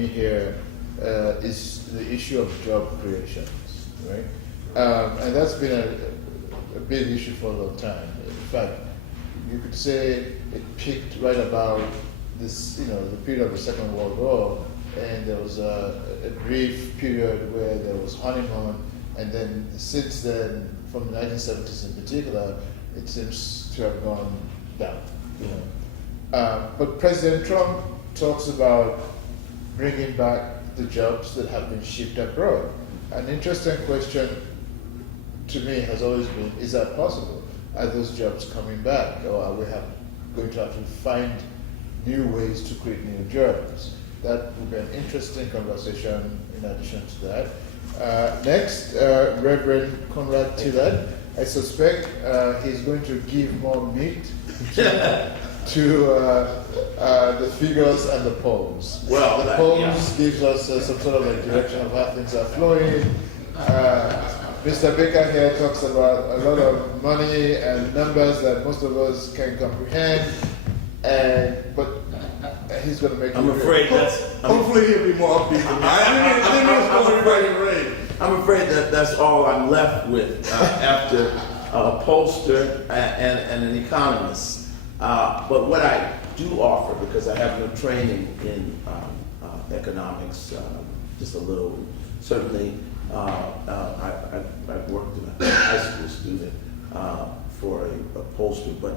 me here is the issue of job creations, right? And that's been a big issue for a long time. In fact, you could say it peaked right about this, the period of the Second World War, and there was a brief period where there was honeymoon, and then since then, from the 1970s in particular, it seems to have gone down. But President Trump talks about bringing back the jobs that have been shipped abroad. An interesting question to me has always been, is that possible? Are those jobs coming back, or are we going to have to find new ways to create new jobs? That would be an interesting conversation in addition to that. Next, Reverend Conrad Tillard. I suspect he's going to give more meat to the figures and the polls. Well, the polls gives us some sort of a direction of how things are flowing. Mr. Baker here talks about a lot of money and numbers that most of us can comprehend, but he's going to make. Hopefully he'll be more upbeat than me. I'm afraid that that's all I'm left with after a pollster and an economist. But what I do offer, because I have no training in economics, just a little, certainly I've worked as a high school student for a pollster, but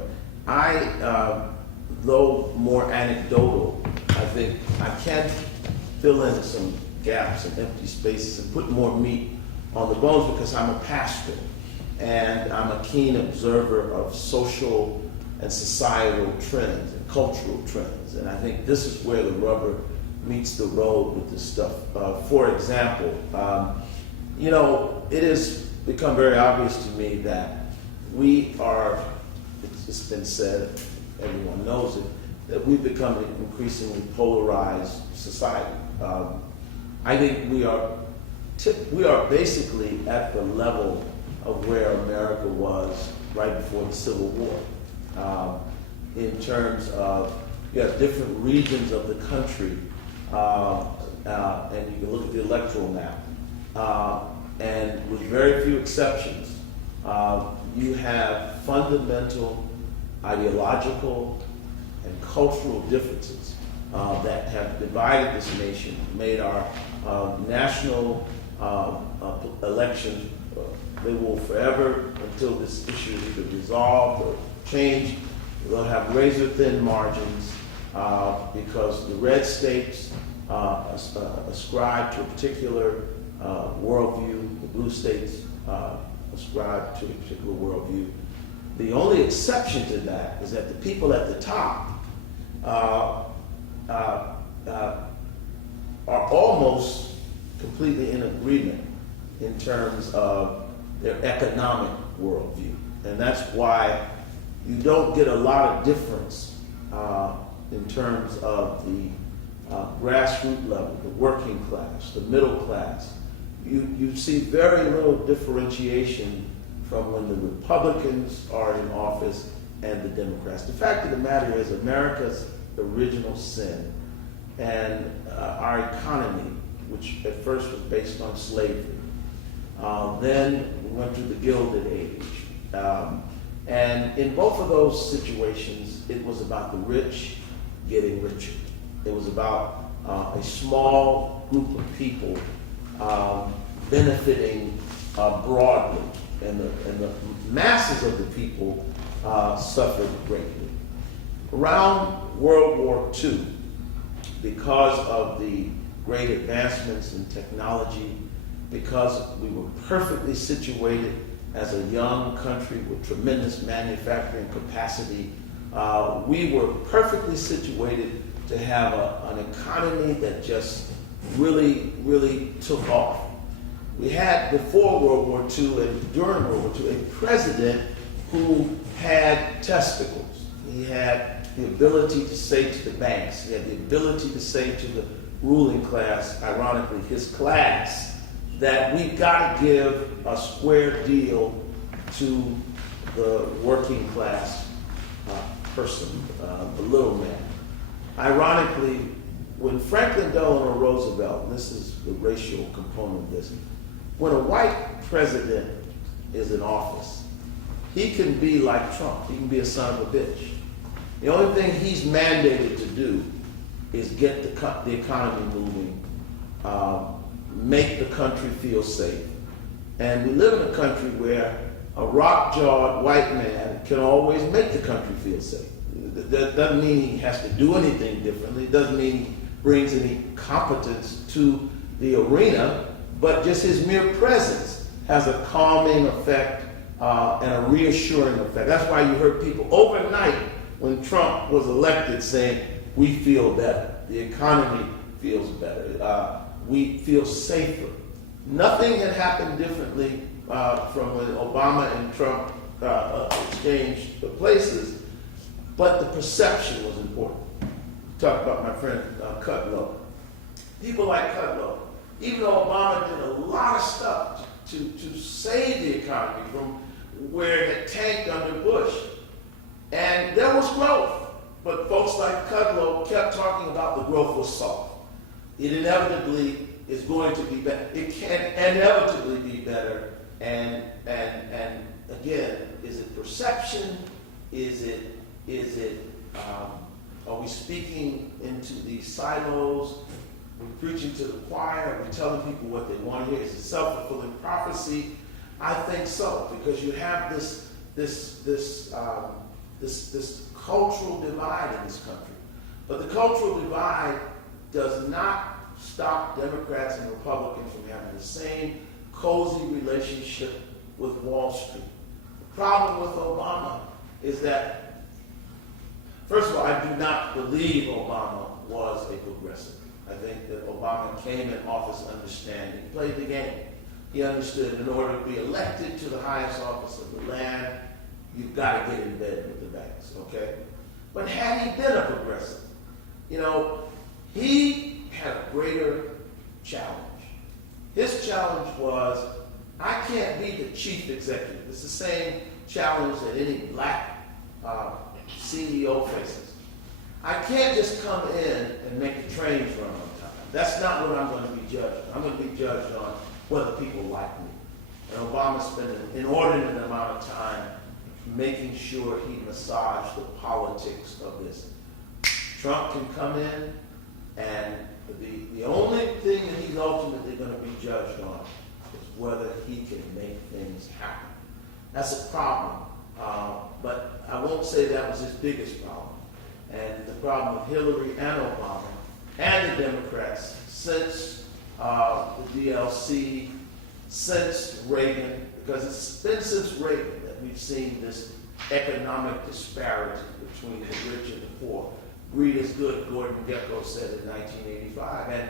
I, though more anecdotal, I think I can fill in some gaps and empty spaces and put more meat on the bones, because I'm a pastor and I'm a keen observer of social and societal trends and cultural trends. And I think this is where the rubber meets the road with this stuff. For example, it has become very obvious to me that we are, it's been said, everyone knows it, that we've become an increasingly polarized society. I think we are basically at the level of where America was right before the Civil War. In terms of, you have different regions of the country, and you can look at the electoral map, and with very few exceptions, you have fundamental ideological and cultural differences that have divided this nation, made our national elections, they will forever, until this issue is either resolved or changed, they'll have razor thin margins because the red states ascribe to a particular worldview, the blue states ascribe to a particular worldview. The only exception to that is that the people at the top are almost completely in agreement in terms of their economic worldview. And that's why you don't get a lot of difference in terms of the grassroots level, the working class, the middle class. You see very little differentiation from when the Republicans are in office and the Democrats. The fact of the matter is, America's original sin and our economy, which at first was based on slavery, then went through the Gilded Age. And in both of those situations, it was about the rich getting richer. It was about a small group of people benefiting broadly, and the masses of the people suffered greatly. Around World War II, because of the great advancements in technology, because we were perfectly situated as a young country with tremendous manufacturing capacity, we were perfectly situated to have an economy that just really, really took off. We had, before World War II and during World War II, a president who had testicles. He had the ability to say to the banks, he had the ability to say to the ruling class, ironically his class, that we've got to give a square deal to the working class person, the little man. Ironically, when Franklin Delano Roosevelt, and this is the racial component of this, when a white president is in office, he can be like Trump. He can be a son of a bitch. The only thing he's mandated to do is get the economy moving, make the country feel safe. And we live in a country where a rock-jawed white man can always make the country feel safe. That doesn't mean he has to do anything differently. It doesn't mean he brings any competence to the arena, but just his mere presence has a calming effect and a reassuring effect. That's why you heard people overnight when Trump was elected saying, we feel better, the economy feels better, we feel safer. Nothing had happened differently from when Obama and Trump exchanged places, but the perception was important. Talk about my friend Kudlow. People like Kudlow, even though Obama did a lot of stuff to save the economy from where it had tanked under Bush, and there was growth, but folks like Kudlow kept talking about the growth was soft. It inevitably is going to be better. It can inevitably be better, and again, is it perception? Is it are we speaking into these silos? We're preaching to the choir. We're telling people what they want to hear. Is it self-fulfilling prophecy? I think so, because you have this cultural divide in this country. But the cultural divide does not stop Democrats and Republicans from having the same cozy relationship with Wall Street. The problem with Obama is that, first of all, I do not believe Obama was a progressive. I think that Obama came in office understanding, played the game. He understood in order to be elected to the highest office of the land, you've got to get in bed with the banks, okay? But had he been a progressive, he had a greater challenge. His challenge was, I can't be the chief executive. It's the same challenge that any black CEO faces. I can't just come in and make the trains run on time. That's not what I'm going to be judged on. I'm going to be judged on whether people like me. And Obama spent an inordinate amount of time making sure he massaged the politics of this. Trump can come in, and the only thing that he's ultimately going to be judged on is whether he can make things happen. That's a problem, but I won't say that was his biggest problem. And the problem with Hillary and Obama and the Democrats since the DLC, since Reagan, because it's been since Reagan that we've seen this economic disparity between the rich and the poor. Greed is good, Gordon Gekko said in 1985. And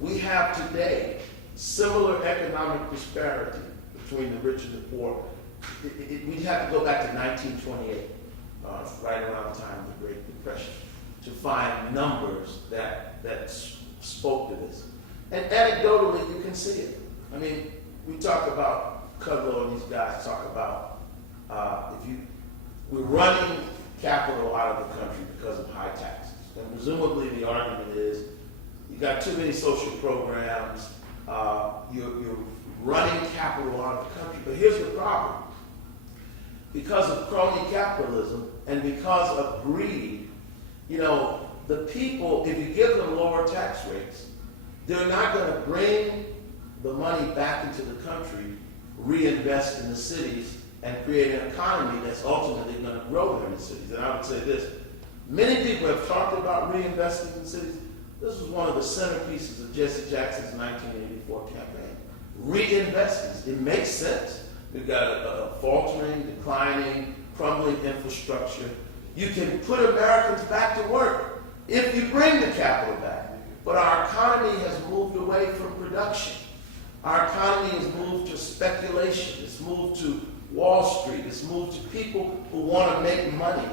we have today similar economic disparity between the rich and the poor. We'd have to go back to 1928, right around the time of the Great Depression, to find numbers that spoke to this. And anecdotally, you can see it. I mean, we talk about Kudlow and these guys talk about we're running capital out of the country because of high taxes. And presumably the argument is you got too many social programs, you're running capital out of the country. But here's the problem. Because of crony capitalism and because of greed, the people, if you give them lower tax rates, they're not going to bring the money back into the country, reinvest in the cities, and create an economy that's ultimately going to grow there in the cities. And I would say this, many people have talked about reinvesting in cities. This was one of the centerpieces of Jesse Jackson's 1984 campaign. Reinvesting. It makes sense. We've got a faltering, declining, crumbling infrastructure. You can put Americans back to work if you bring the capital back. But our economy has moved away from production. Our economy has moved to speculation. It's moved to Wall Street. It's moved to people who want to make money,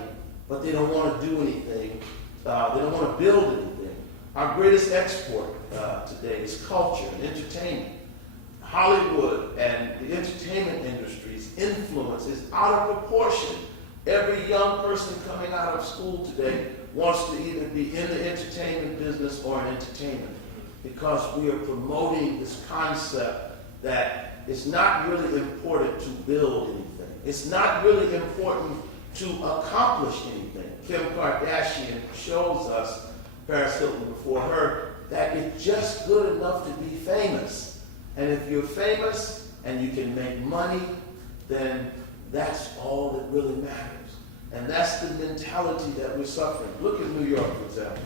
but they don't want to do anything. They don't want to build anything. Our greatest export today is culture and entertainment. Hollywood and the entertainment industry's influence is out of proportion. Every young person coming out of school today wants to either be in the entertainment business or an entertainer, because we are promoting this concept that it's not really important to build anything. It's not really important to accomplish anything. Kim Kardashian shows us, Paris Hilton before her, that it's just good enough to be famous. And if you're famous and you can make money, then that's all that really matters. And that's the mentality that we're suffering. Look at New York, for example.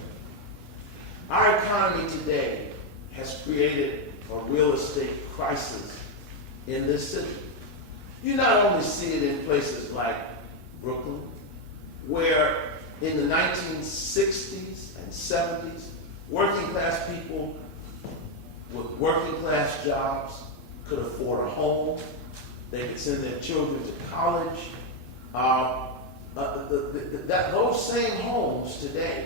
Our economy today has created a real estate crisis in this city. You not only see it in places like Brooklyn, where in the 1960s and 70s, working class people with working class jobs could afford a home. They could send their children to college. Those same homes today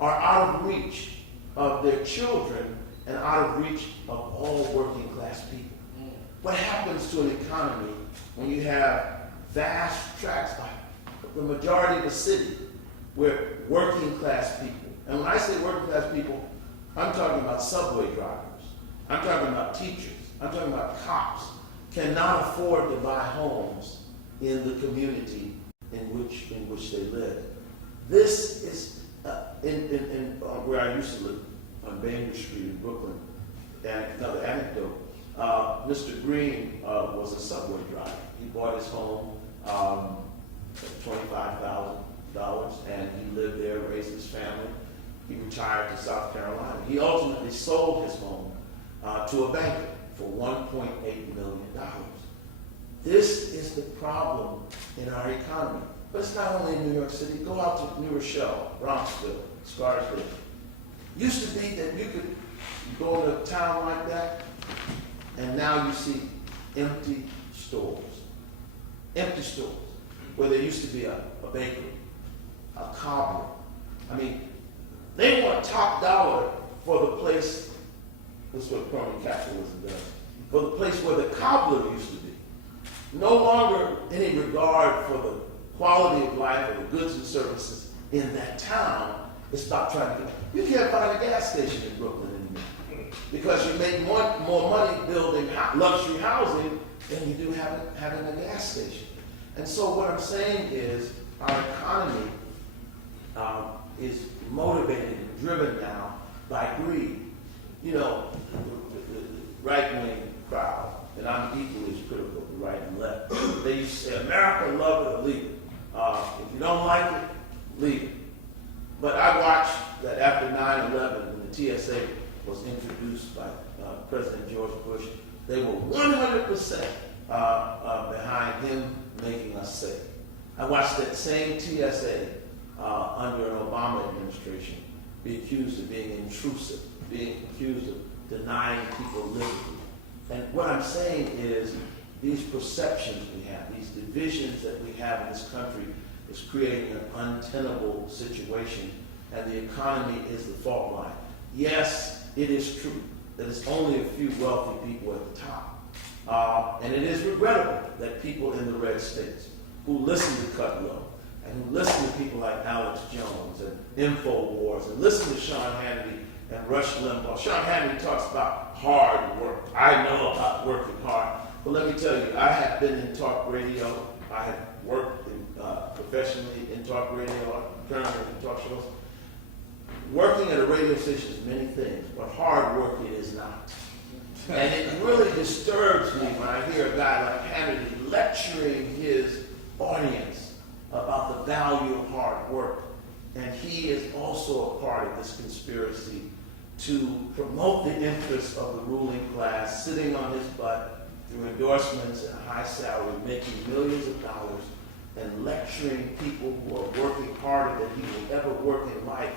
are out of reach of their children and out of reach of all working class people. What happens to an economy when you have vast tracts, like the majority of the city, where working class people, and when I say working class people, I'm talking about subway drivers, I'm talking about teachers, I'm talking about cops, cannot afford to buy homes in the community in which they live. This is where I used to live, on Bainbridge Street in Brooklyn. And another anecdote, Mr. Green was a subway driver. He bought his home for $25,000, and he lived there, raised his family. He retired to South Carolina. He ultimately sold his home to a banker for $1.8 million. This is the problem in our economy. But it's not only in New York City. Go out to New Rochelle, Bronxville, Scarsdale. Used to be that you could go to a town like that, and now you see empty stores. Empty stores, where there used to be a bakery, a cobbler. I mean, they want top dollar for the place, this is what crony capitalism does, for the place where the cobbler used to be. No longer any regard for the quality of life or the goods and services in that town. It's about trying to get, you can't find a gas station in Brooklyn anymore because you make more money building luxury housing than you do having a gas station. And so what I'm saying is our economy is motivated and driven now by greed. You know, the right-wing crowd, and I'm equally as critical of the right and left, they used to say, America, love it or leave it. If you don't like it, leave it. But I watched that after 9/11, when the TSA was introduced by President George Bush, they were 100% behind him making us safe. I watched that same TSA under an Obama administration be accused of being intrusive, being accused of denying people liberty. And what I'm saying is these perceptions we have, these divisions that we have in this country is creating an untenable situation, and the economy is the fault line. Yes, it is true that it's only a few wealthy people at the top. And it is regrettable that people in the red states who listen to Kudlow and who listen to people like Alex Jones and InfoWars and listen to Sean Hannity and Rush Limbaugh. Sean Hannity talks about hard work. I know about working hard. But let me tell you, I have been in talk radio. I have worked professionally in talk radio, currently in talk shows. Working at a radio station is many things, but hard work it is not. And it really disturbs me when I hear a guy like Hannity lecturing his audience about the value of hard work. And he is also a part of this conspiracy to promote the interests of the ruling class, sitting on his butt through endorsements and a high salary, making millions of dollars, and lecturing people who are working harder than he will ever work in life,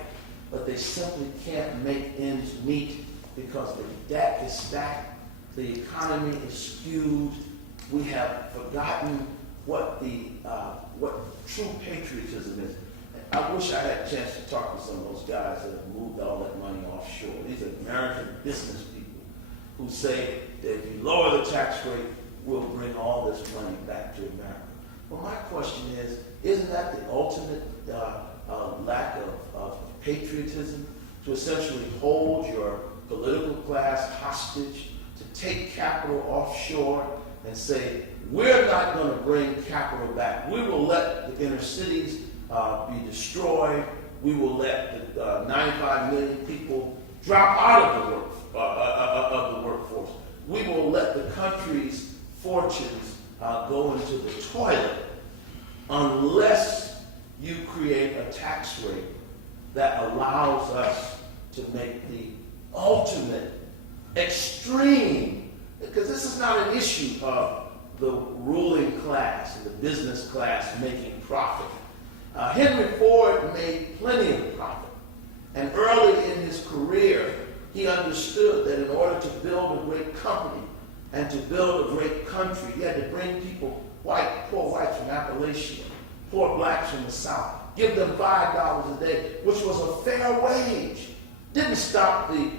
but they simply can't make ends meet because the debt is stacked, the economy is skewed. We have forgotten what true patriotism is. I wish I had a chance to talk to some of those guys that have moved all that money offshore. These are American business people who say that if you lower the tax rate, we'll bring all this money back to America. Well, my question is, isn't that the ultimate lack of patriotism, to essentially hold your political class hostage, to take capital offshore and say, we're not going to bring capital back. We will let the inner cities be destroyed. We will let the 95 million people drop out of the workforce. We will let the country's fortunes go into the toilet unless you create a tax rate that allows us to make the ultimate extreme, because this is not an issue of the ruling class and the business class making profit. Henry Ford made plenty of profit. And early in his career, he understood that in order to build a great company and to build a great country, he had to bring people, poor whites from Appalachia, poor blacks from the South, give them $5 a day, which was a fair wage. Didn't stop the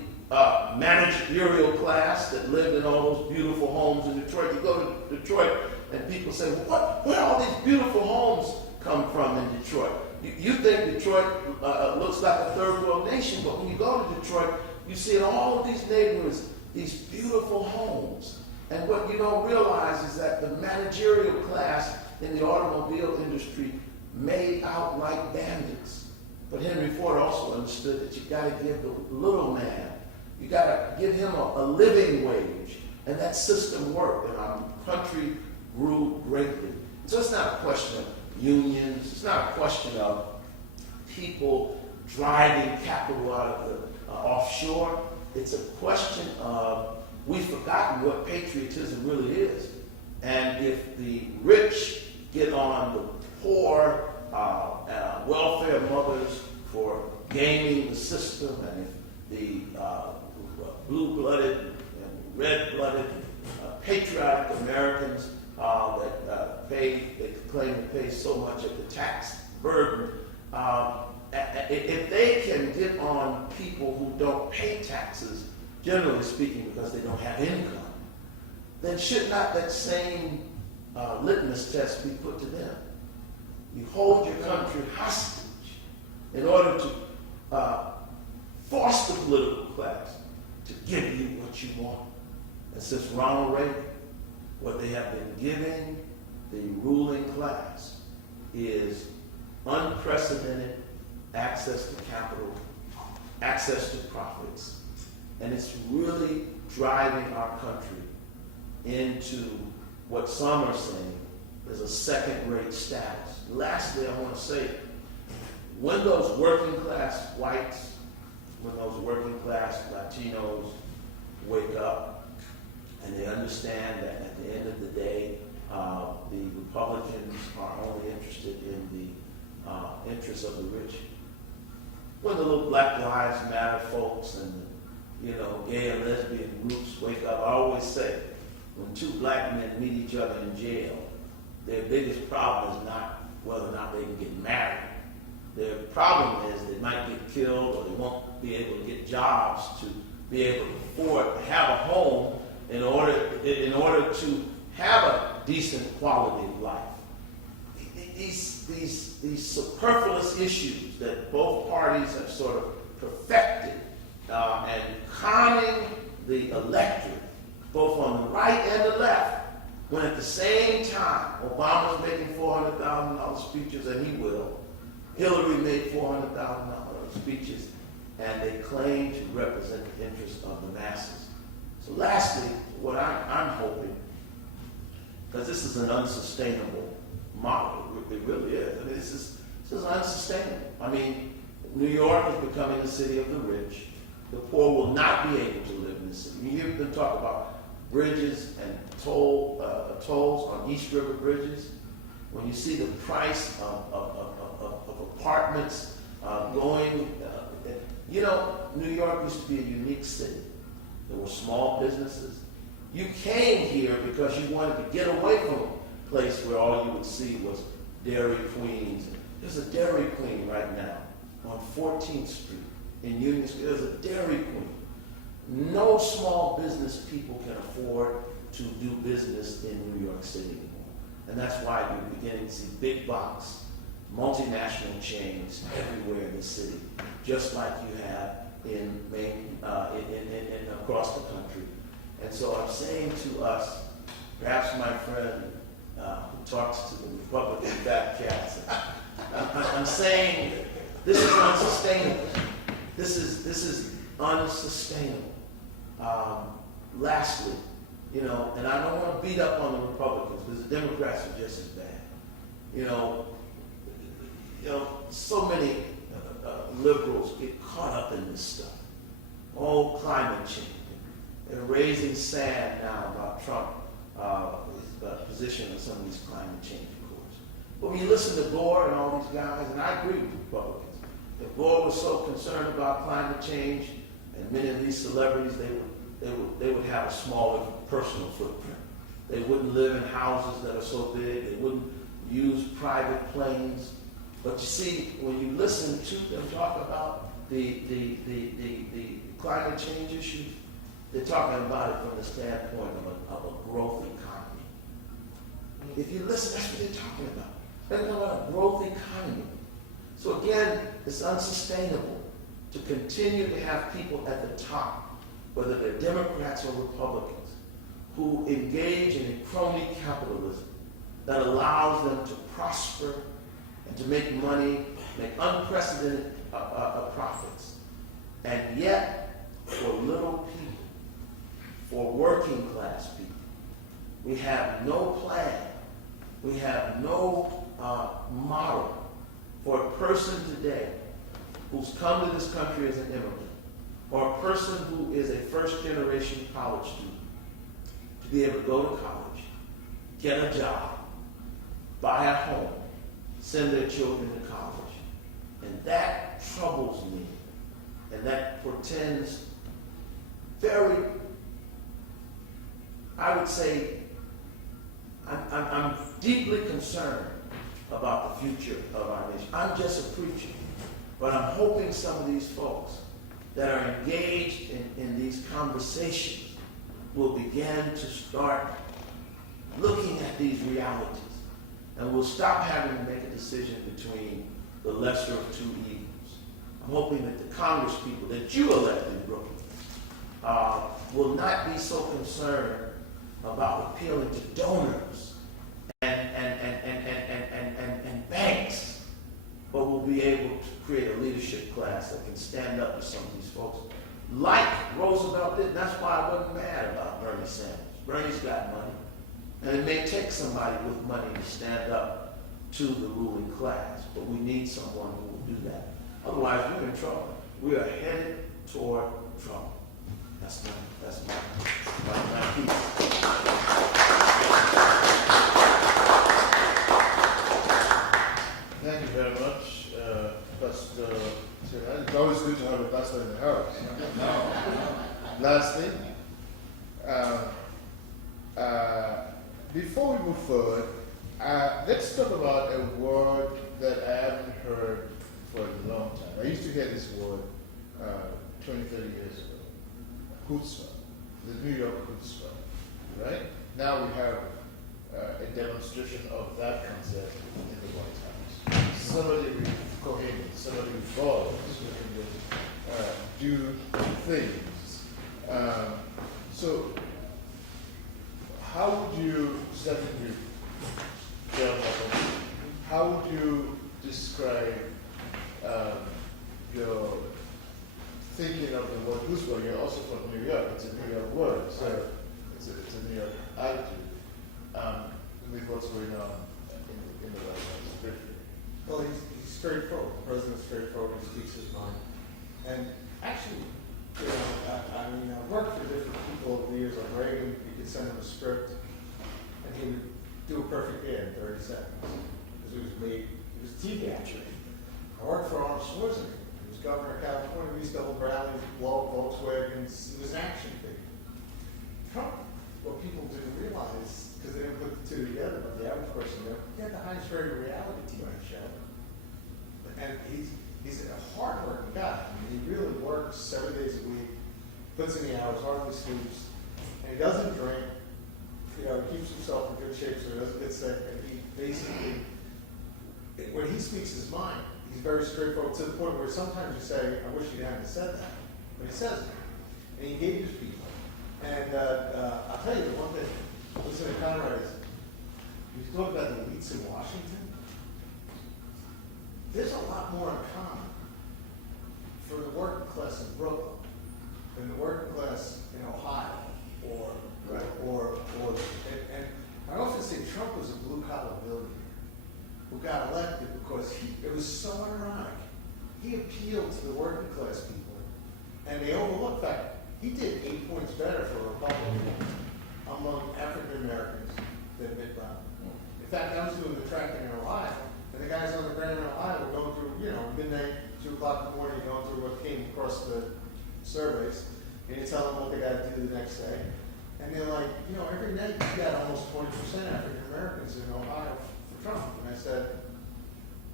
managerial class that lived in all those beautiful homes in Detroit. You go to Detroit and people say, where all these beautiful homes come from in Detroit? You think Detroit looks like a third world nation, but when you go to Detroit, you see in all of these neighborhoods, these beautiful homes. And what you don't realize is that the managerial class in the automobile industry made out like bandits. But Henry Ford also understood that you got to give the little man, you got to give him a living wage. And that system worked, and our country grew greatly. So it's not a question of unions. It's not a question of people driving capital out of the offshore. It's a question of we've forgotten what patriotism really is. And if the rich get on the poor welfare mothers for gaming the system, and if the blue-blooded and red-blooded patriotic Americans they claim to pay so much of the tax burden, if they can get on people who don't pay taxes, generally speaking, because they don't have income, then should not that same litmus test be put to them? You hold your country hostage in order to force the political class to give you what you want. And since Ronald Reagan, what they have been giving the ruling class is unprecedented access to capital, access to profits, and it's really driving our country into what some are saying is a second-rate status. Lastly, I want to say, when those working class whites, when those working class Latinos wake up and they understand that at the end of the day, the Republicans are only interested in the interests of the rich. When the little Black Lives Matter folks and gay and lesbian groups wake up, I always say, when two black men meet each other in jail, their biggest problem is not whether or not they can get married. Their problem is they might get killed, or they won't be able to get jobs to be able to afford to have a home in order to have a decent quality of life. These superfluous issues that both parties have sort of perfected and conning the electorate, both on the right and the left, when at the same time Obama's making $400,000 speeches, and he will. Hillary made $400,000 speeches, and they claim to represent the interests of the masses. So lastly, what I'm hoping, because this is an unsustainable model, it really is. I mean, this is unsustainable. I mean, New York is becoming a city of the rich. The poor will not be able to live in the city. You hear them talk about bridges and tolls on East River bridges. When you see the price of apartments going, New York used to be a unique city. There were small businesses. You came here because you wanted to get away from a place where all you would see was Dairy Queens. There's a Dairy Queen right now on 14th Street in Union Square. There's a Dairy Queen. No small business people can afford to do business in New York City anymore. And that's why you're beginning to see big box multinational chains everywhere in the city, just like you have in across the country. And so I'm saying to us, perhaps my friend who talks to the Republican fat cats, I'm saying this is unsustainable. This is unsustainable. Lastly, and I don't want to beat up on the Republicans because the Democrats are just as bad. So many liberals get caught up in this stuff. Oh, climate change. They're raising sand now about Trump's position on some of these climate change accords. But when you listen to Gore and all these guys, and I agree with the Republicans, if Gore was so concerned about climate change, and many of these celebrities, they would have a smaller personal footprint. They wouldn't live in houses that are so big. They wouldn't use private planes. But you see, when you listen to them talk about the climate change issues, they're talking about it from the standpoint of a growth economy. If you listen, that's what they're talking about. They're talking about a growth economy. So again, it's unsustainable to continue to have people at the top, whether they're Democrats or Republicans, who engage in a crony capitalism that allows them to prosper and to make money, make unprecedented profits. And yet, for little people, for working class people, we have no plan, we have no model for a person today who's come to this country as an immigrant, or a person who is a first-generation college student, to be able to go to college, get a job, buy a home, send their children to college. And that troubles me. And that portends very, I would say, I'm deeply concerned about the future of our nation. I'm just a preacher. But I'm hoping some of these folks that are engaged in these conversations will begin to start looking at these realities. And we'll stop having to make a decision between the lesser of two evils. I'm hoping that the Congress people that you elected in Brooklyn will not be so concerned about appealing to donors and banks, but will be able to create a leadership class that can stand up to some of these folks, like Roosevelt did. And that's why I wasn't mad about Bernie Sanders. Bernie's got money. And it may take somebody with money to stand up to the ruling class, but we need someone who will do that. Otherwise, we're in trouble. We are headed toward trouble. That's my piece. Thank you very much, Pastor Tillard. It's always good to have a pastor in the house. Lastly, before we move forward, let's talk about a word that I haven't heard for a long time. I used to hear this word 20, 30 years ago. Chutzpah, the New York chutzpah, right? Now we have a demonstration of that concept in the White House. Somebody with coherence, somebody with balls who can do things. So how would you, starting with John Hopkins, how would you describe your thinking of the word chutzpah? You're also from New York. It's a New York word, so it's a New York attitude. With what's going on in the White House, briefly. Well, he's straightforward. The president's straightforward. He speaks his mind. And actually, I've worked for different people over the years. Like Reagan, you could send him a script, and he would do a perfect ad in 30 seconds. Because he was a TV actor. I worked for Arnold Schwarzenegger. He was governor of California. We used to hold rallies, blow up Volkswagens. He was an action figure. Trump, what people didn't realize, because they didn't put the two together, but the average person there, he had the highest rated reality TV show. And he's a hard-working guy. I mean, he really works 7 days a week, puts in the hours, hardly sleeps, and he doesn't drink. He keeps himself in good shape so he doesn't get sick. And he basically when he speaks his mind, he's very straightforward to the point where sometimes you say, I wish you hadn't said that. But he says it. And he engages people. And I'll tell you the one thing, listen to Conrad is, you talk about the elites in Washington, there's a lot more in common for the working class in Brooklyn than the working class in Ohio and I often say Trump was a blue collar billionaire who got elected because it was so ironic. He appealed to the working class people, and they overlooked that he did 8 points better for a Republican among African Americans than Mitt Romney. In fact, I was doing the tracking in Ohio, and the guys on the ground in Ohio were going through, midnight, 2 o'clock in the morning, going through what came across the surveys, and you tell them what they got to do the next day. And they're like, every night you got almost 20% African Americans in Ohio for Trump. And I said,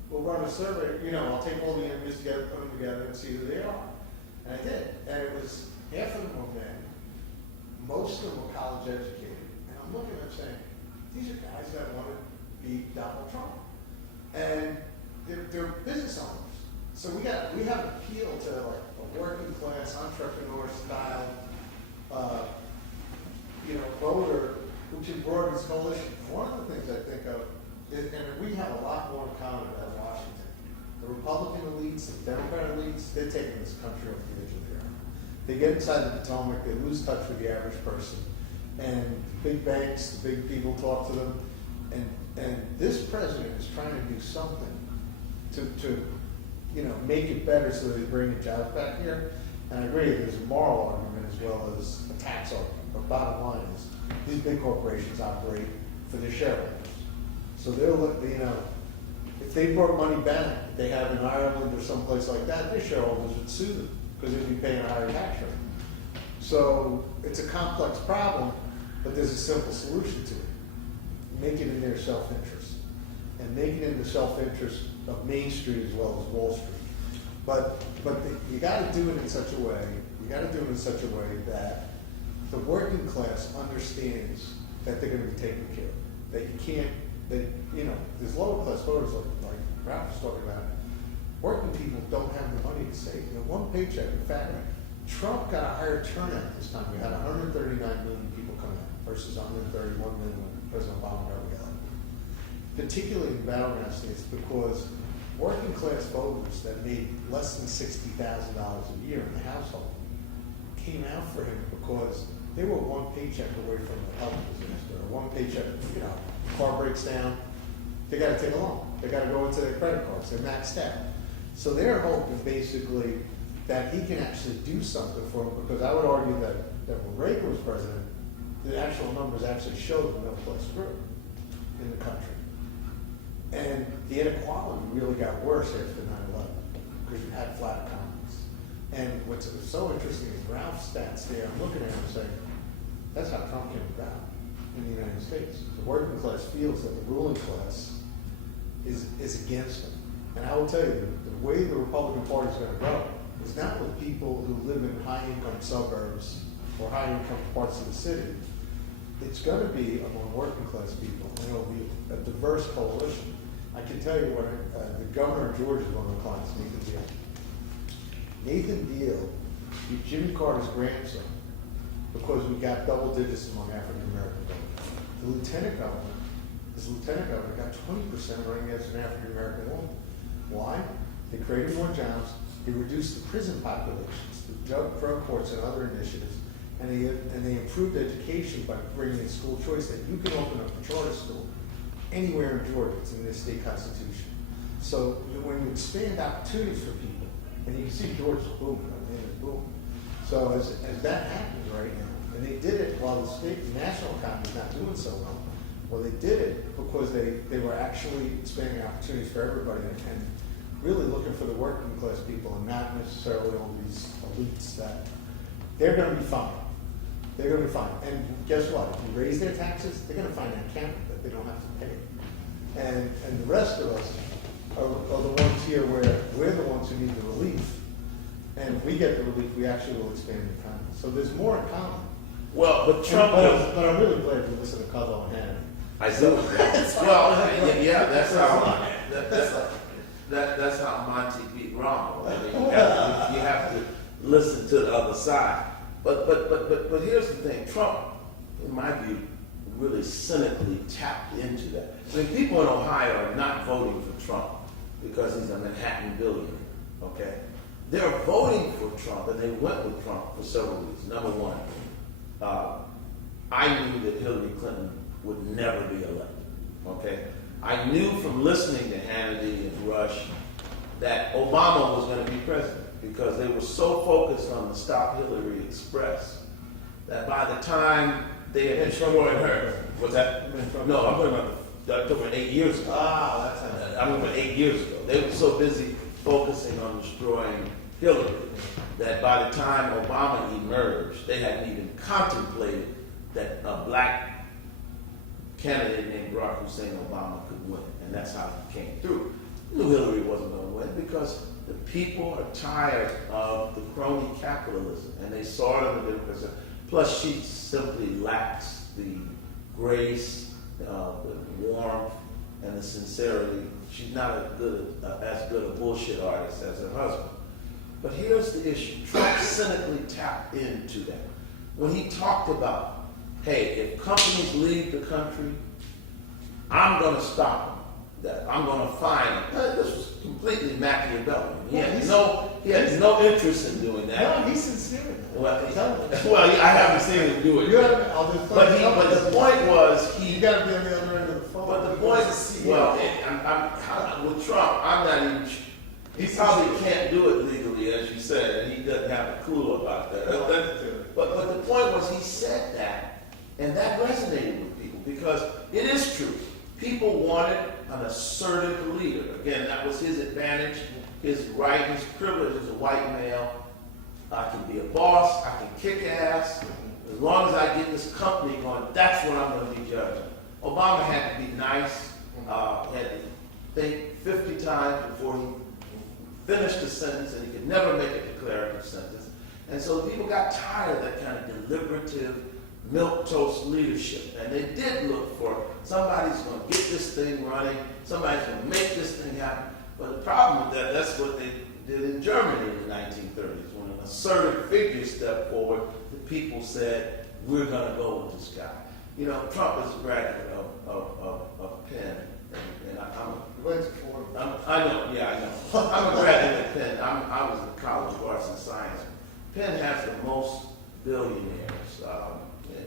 we'll run a survey, I'll take all the interviews together, put them together, and see who they are. And I did. And it was half of them were men, most of them were college educated. And I'm looking at them saying, these are guys that want to be Donald Trump. And they're business owners. So we have appeal to like a working class entrepreneur style voter who can broaden his coalition. One of the things I think of is, and we have a lot more in common about Washington. The Republican elites, the Democrat elites, they're taking this country off the edge of the earth. They get inside the Potomac, they lose touch with the average person. And big banks, the big people talk to them. And this president is trying to do something to make it better so that they bring the jobs back here. And I agree, there's a moral argument as well as a tax argument. But bottom line is, these big corporations operate for their shareholders. So they'll, if they brought money back they have in Ireland or someplace like that, their shareholders would sue them because they'd be paying a higher tax rate. So it's a complex problem, but there's a simple solution to it. Make it in their self-interest. And make it in the self-interest of Main Street as well as Wall Street. But you got to do it in such a way. That the working class understands that they're going to be taken care of. That you can't. There's lower class voters like Ralph was talking about. Working people don't have the money to save. One paycheck. In fact, Trump got a higher turnout this time. We had 139 million people come out versus 131 million when President Obama got reelected. Particularly in battleground states, because working class voters that made less than $60,000 a year in the household came out for him because they were one paycheck away from a health disaster, or one paycheck, car breaks down, they got to take a loan. They got to go into their credit cards. They're maxed out. So their hope is basically that he can actually do something for them, because I would argue that when Reagan was president, the actual numbers actually showed the middle class grew in the country. And the inequality really got worse after 9/11 because you had flat economies. And what's so interesting is Ralph's stats there. I'm looking at him and saying, that's how Trump came about in the United States. The working class feels that the ruling class is against them. And I will tell you, the way the Republican Party is going to grow is not with people who live in high-income suburbs or high-income parts of the city. It's going to be among working class people, and it'll be a diverse coalition. I can tell you when the governor of Georgia is one of the clients, Nathan Deal. Nathan Deal beat Jimmy Carter's grandson because we got double digits among African American voters. The lieutenant governor, his lieutenant governor got 20% running against an African American woman. Why? They created more jobs, they reduced the prison populations, the drug courts and other initiatives, and they improved education by bringing in school choice, that you can open up a charter school anywhere in Georgia. It's in the state constitution. So when you expand opportunities for people, and you can see Georgia's booming, it is booming. So as that happens right now, and they did it while the national economy is not doing so well. Well, they did it because they were actually expanding opportunities for everybody and really looking for the working class people and not necessarily all these elites that they're going to be fine. They're going to be fine. And guess what? If you raise their taxes, they're going to find an accountant that they don't have to pay. And the rest of us are the ones here where we're the ones who need the relief. And if we get the relief, we actually will expand the economy. So there's more in common. Well, but Trump. But I'm really glad you listen to Cuzzo and Hannah. I do. Well, yeah, that's how that's how Monty beat Romero. I mean, you have to listen to the other side. But here's the thing. Trump, in my view, really cynically tapped into that. I mean, people in Ohio are not voting for Trump because he's a Manhattan billionaire, okay? They're voting for Trump, and they went with Trump for several reasons. Number one, I knew that Hillary Clinton would never be elected, okay? I knew from listening to Hannity and Rush that Obama was going to be president because they were so focused on the Stop Hillary Express that by the time they had destroyed her, was that? No, I'm talking about 8 years ago. Ah, that's I'm talking about 8 years ago. They were so busy focusing on destroying Hillary that by the time Obama emerged, they hadn't even contemplated that a black candidate named Barack Hussein Obama could win, and that's how he came through. Knew Hillary wasn't going to win because the people are tired of the crony capitalism, and they saw it in the Democrats. Plus, she simply lacks the grace, the warmth, and the sincerity. She's not as good a bullshit artist as her husband. But here's the issue. Trump cynically tapped into that. When he talked about, hey, if companies leave the country, I'm going to stop them. That I'm going to fine them. This was completely Machiavellian. He had no interest in doing that. No, he's sincere. Well, I haven't seen him do it. But the point was you got to be on the other end of the phone. But the point is, well, with Trump, I'm not even. He probably can't do it legally, as you said, and he doesn't have a clue about that. But the point was, he said that, and that resonated with people because it is true. People wanted an assertive leader. Again, that was his advantage, his right, his privilege as a white male. I can be a boss, I can kick ass. As long as I get this company going, that's what I'm going to be judging. Obama had to be nice, had to think 50 times before he finished a sentence, and he could never make a declarative sentence. And so people got tired of that kind of deliberative, milquetoast leadership. And they did look for somebody's going to get this thing running, somebody's going to make this thing happen. But the problem with that, that's what they did in Germany in the 1930s. When an assertive figure stepped forward, the people said, we're going to go with this guy. You know, Trump is a graduate of Penn. And I know. I'm a graduate of Penn. I was in the College of Arts and Science. Penn has the most billionaires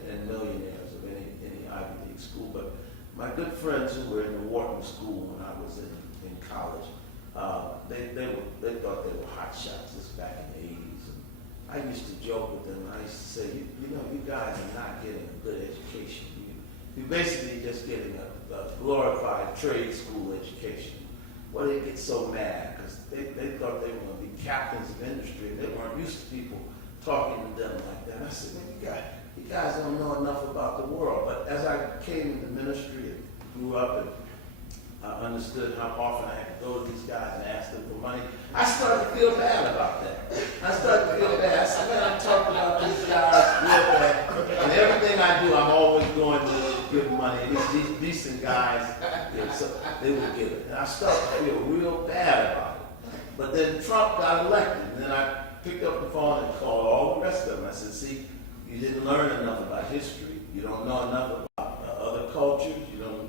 and millionaires of any Ivy League school. But my good friends who were in the Wharton School when I was in college, they thought they were hot shots. This back in the 80s. And I used to joke with them. I used to say, you know, you guys are not getting a good education. You're basically just getting a glorified trade school education. Well, they get so mad because they thought they were going to be captains of industry, and they weren't used to people talking to them like that. And I said, man, you guys don't know enough about the world. But as I came into ministry and grew up and I understood how often I had to go to these guys and ask them for money, I started to feel bad about that. I started to feel bad. I said, man, I talked about these guys real bad. And everything I do, I'm always going to give money. These decent guys, so they would give it. And I started to feel real bad about it. But then Trump got elected. And then I picked up the phone and called all the rest of them. I said, see, you didn't learn enough about history. You don't know enough about other cultures.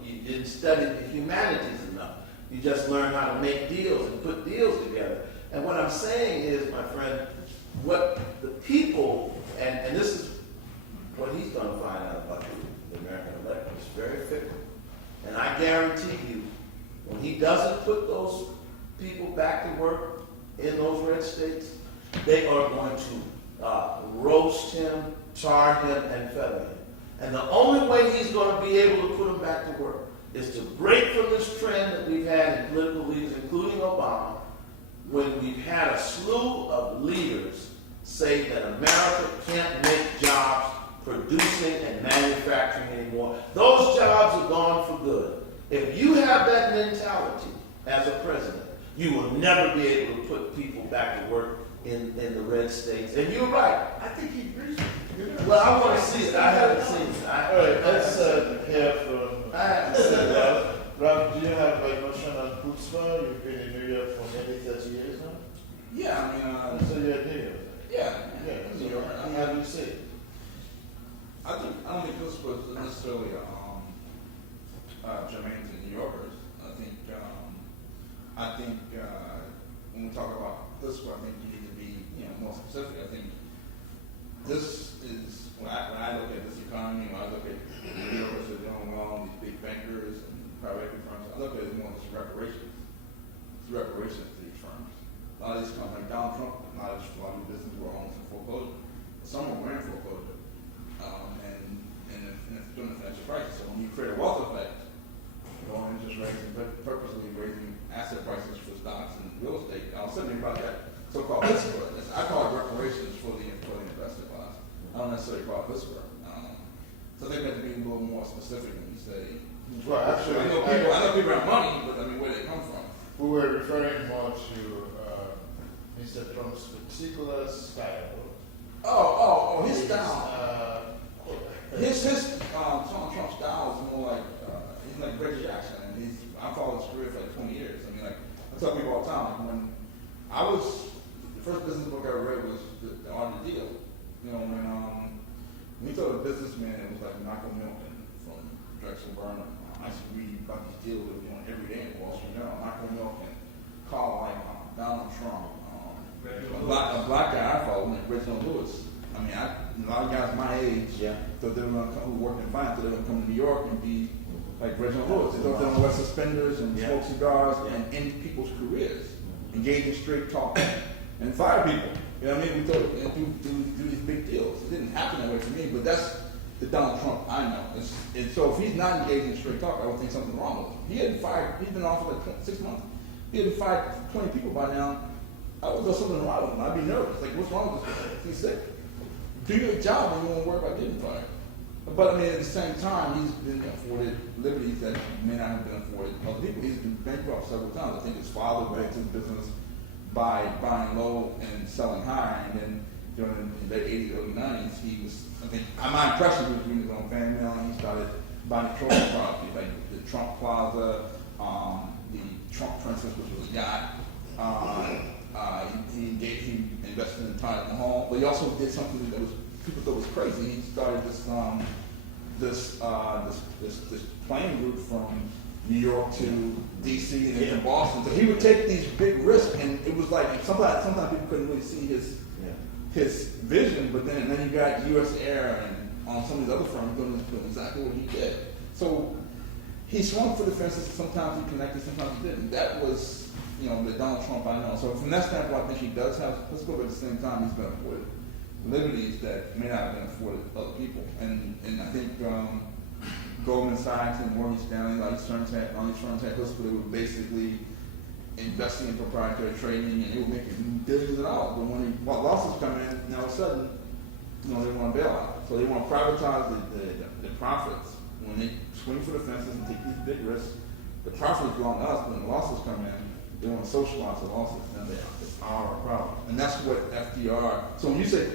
You didn't study the humanities enough. You just learned how to make deals and put deals together. And what I'm saying is, my friend, what the people, and this is what he's going to find out about the American electorate, is very fickle. And I guarantee you, when he doesn't put those people back to work in those red states, they are going to roast him, tar him, and feather him. And the only way he's going to be able to put them back to work is to break from this trend that we've had in political leaders, including Obama, when we've had a slew of leaders say that America can't make jobs producing and manufacturing anymore. Those jobs are gone for good. If you have that mentality as a president, you will never be able to put people back to work in the red states. And you're right. I think he agrees. Well, I want to see it. I haven't seen it. All right, let's hear from. I haven't seen it. Rob, do you have a motion on food Yeah, I mean, So you're here. yeah, Yeah, New so York. how do you see it? I don't think this was necessarily germane to New Yorkers. I think when we talk about this, I think you need to be more specific. I think this is when I look at this economy, when I look at New Yorkers that are doing well, these big bankers and private equity firms, I look at it as more as reparations. It's reparations to these firms. A lot of these companies, like Donald Trump, a lot of these businesses were almost in foreclosure. Some were in foreclosure. And it's during the financial crisis. So when you create a wealth effect, going interest rates and purposely raising asset prices for stocks and real estate, I was thinking about that so-called whisper. I call it reparations for the investor class. I don't necessarily call it whisper. So I think we have to be a little more specific when you say. Well, actually, I know people have money, but I mean, where they come from. we were referring more to Mr. Trump's particular style. His style. Donald Trump's style is more like he's like Reggie Jackson, and I followed his career for like 20 years. I mean, like I tell people all the time, like, when the first business book I read was The Art of the Deal. When we thought of a businessman, it was like Michael Milken from Drexel Burnham. I used to read about these deals that were doing every day in Wall Street Journal. Michael Milken, Carl Icahn, Donald Trump, a black guy I followed, Reginald Lewis. I mean, a lot of guys my age thought they were going to come, who worked in finance, thought they were going to come to New York and be like Reginald Lewis. They thought they were going to wear suspenders and smoke cigars and end people's careers, engage in straight talk, and fire people. You know what I mean? We thought and do these big deals. It didn't happen that way for me, but that's the Donald Trump I know. And so if he's not engaging in straight talk, I would think something wrong with him. He's been off for like 6 months. He hadn't fired 20 people by now. I would know something wrong with him. I'd be nervous. Like, what's wrong with this guy? He's sick. Do your job and you won't worry about getting fired. But I mean, at the same time, he's been afforded liberties that may not have been afforded other people. He's been bankrupt several times. I think his father built his business by buying low and selling high, and then during the late 80s, early 90s, he was, I think, my impression was reading his own fan mail, and he started buying trophy property, like the Trump Plaza, the Trump Princess, which was a yacht. He invested in Taj Mahal, but he also did something that people thought was crazy. He started this plane route from New York to DC and then to Boston. So he would take these big risks, and it was like sometimes people couldn't really see his vision. But then you got U.S. Air and some of these other firms doing exactly what he did. So he swung for the fences. Sometimes he connected, sometimes he didn't. That was the Donald Trump I know. So from that standpoint, I think he does have, let's go, but at the same time, he's been afforded liberties that may not have been afforded other people. And I think Goldman Sachs and Morgan Stanley, all these firms had hustle, they were basically investing in proprietary trading, and they were making billions of dollars. But when losses come in, now all of a sudden, they want to bail out. So they want to privatize the profits. When they swing for the fences and take these big risks, the profits belong to us, but when the losses come in, they want to socialize the losses, and it's our problem. And that's what FDR, so when you say,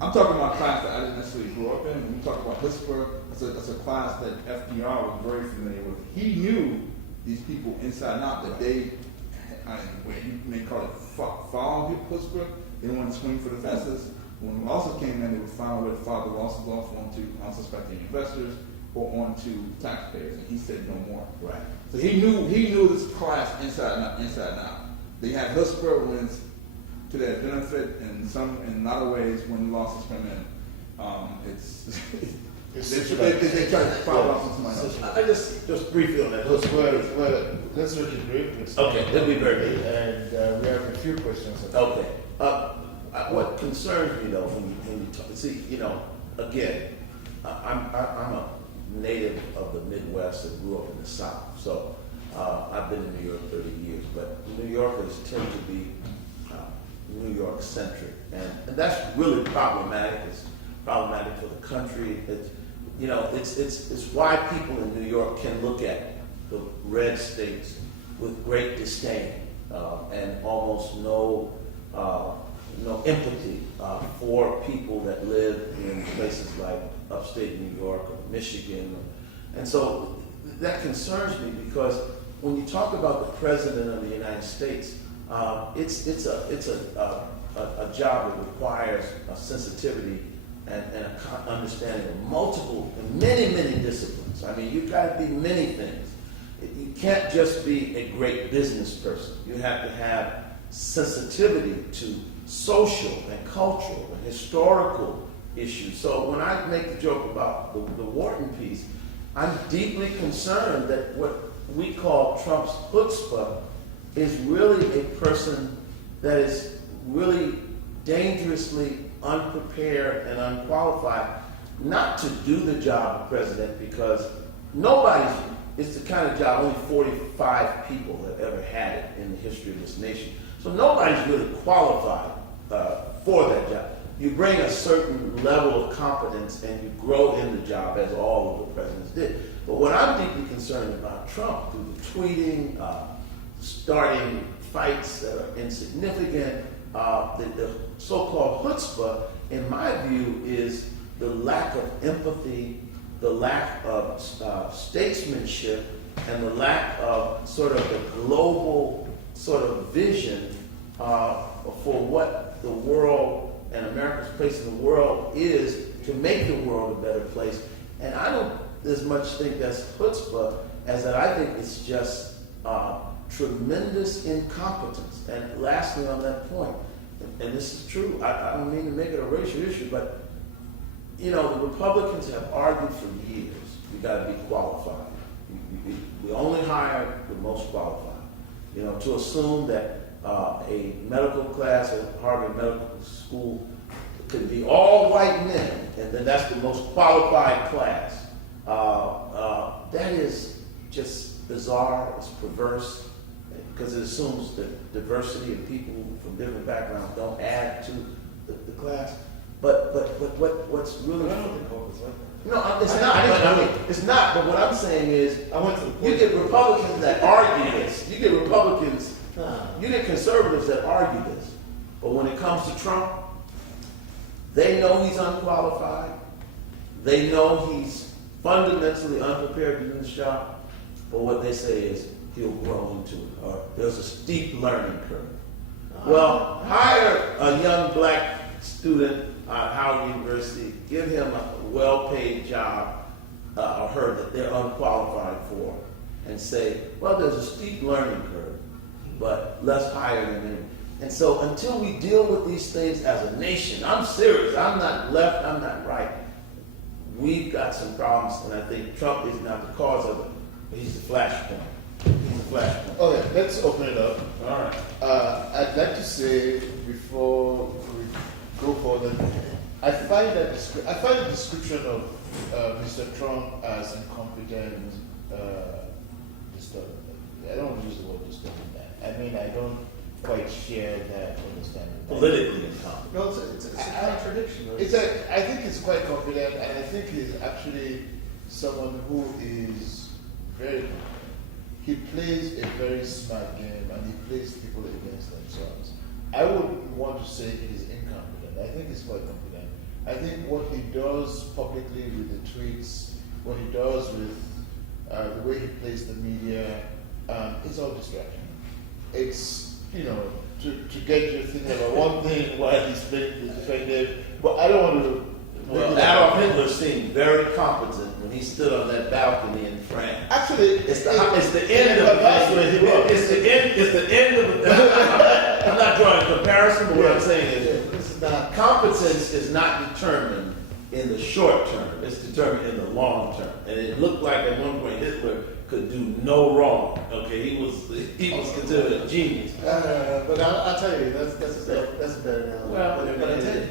I'm talking about a class that I didn't necessarily grow up in. When you talk about Whisper, that's a class that FDR was very familiar with. He knew these people inside and out, that they, you may call it following people Whisper, they didn't want to swing for the fences. When the losses came in, they would find a way to follow the losses off onto unsuspecting investors or onto taxpayers, and he said no more. Right. So he knew this class inside and out. They had Whisper when it's to their benefit, and in a lot of ways when losses come in, they try to follow up on somebody else. I just briefly on that. Well, let's make it brief. Okay, that'll be very brief. And we have a few questions. Okay. What concerns me though when you talk, see, again, I'm a native of the Midwest and grew up in the South, so I've been in New York 30 years, but New Yorkers tend to be New York centric, and that's really problematic. It's problematic for the country. It's why people in New York can look at the red states with great disdain and almost no empathy for people that live in places like upstate New York or Michigan. And so that concerns me, because when you talk about the President of the United States, It's a job that requires a sensitivity and a understanding of multiple and many disciplines. I mean, you've got to be many things. You can't just be a great business person. You have to have sensitivity to social and cultural and historical issues. So when I make the joke about the Wharton piece, I'm deeply concerned that what we call Trump's chutzpah is really a person that is really dangerously unprepared and unqualified not to do the job of president, because it's the kind of job only 45 people have ever had it in the history of this nation. So nobody's really qualified for that job. You bring a certain level of competence and you grow in the job, as all of the presidents did. But what I'm deeply concerned about Trump, through the tweeting, starting fights that are insignificant, the so-called chutzpah, in my view, is the lack of empathy, the lack of statesmanship, and the lack of sort of the global sort of vision for what the world and America's place in the world is to make the world a better place. And I don't as much think that's chutzpah as that I think it's just tremendous incompetence. And lastly on that point, and this is true, I don't mean to make it a racial issue, but you know, the Republicans have argued for years, you gotta be qualified. We only hire the most qualified. You know, to assume that a medical class at Harvard Medical School could be all white men, and then that's the most qualified class. That is just bizarre, it's perverse, because it assumes that diversity of people from different backgrounds don't add to the class. But what's really... I don't think Hope is like that. No, it's not. I mean, it's not. But what I'm saying is, you get Republicans that argue this. You get Republicans, you get conservatives that argue this. But when it comes to Trump, they know he's unqualified. They know he's fundamentally unprepared to do this job. But what they say is he'll grow into it, or there's a steep learning curve. Well, hire a young black student at Howard University, give him a well-paid job, or her that they're unqualified for, and say, well, there's a steep learning curve, but let's hire them in. And so until we deal with these things as a nation, I'm serious, I'm not left, I'm not right, we've got some problems, and I think Trump is not the cause of it, but he's the flashpoint. He's the flashpoint. Okay, let's open it up. All right. I'd like to say, before we go further, I find the description of Mr. Trump as incompetent. I don't use the word disturbing that. I mean, I don't quite share that understanding. Politically incompetent. No, it's a contradiction. Right? I think he's quite confident, and I think he's actually someone who is very. He plays a very smart game, and he plays people against themselves. I wouldn't want to say he's incompetent. I think he's quite competent. I think what he does publicly with the tweets, what he does with the way he plays the media, it's all distraction. It's, you know, to get you thinking about one thing while he's playing the defendant. But I don't want to. Well, Adolf Hitler seemed very competent when he stood on that balcony in France. Actually, it's the end of it's the end of the. I'm not drawing a comparison, but what I'm saying is, competence is not determined in the short term; it's determined in the long term. And it looked like at one point Hitler could do no wrong. Okay, he was considered a genius. But I'll tell you, that's a better analogy. Well, but I tell you,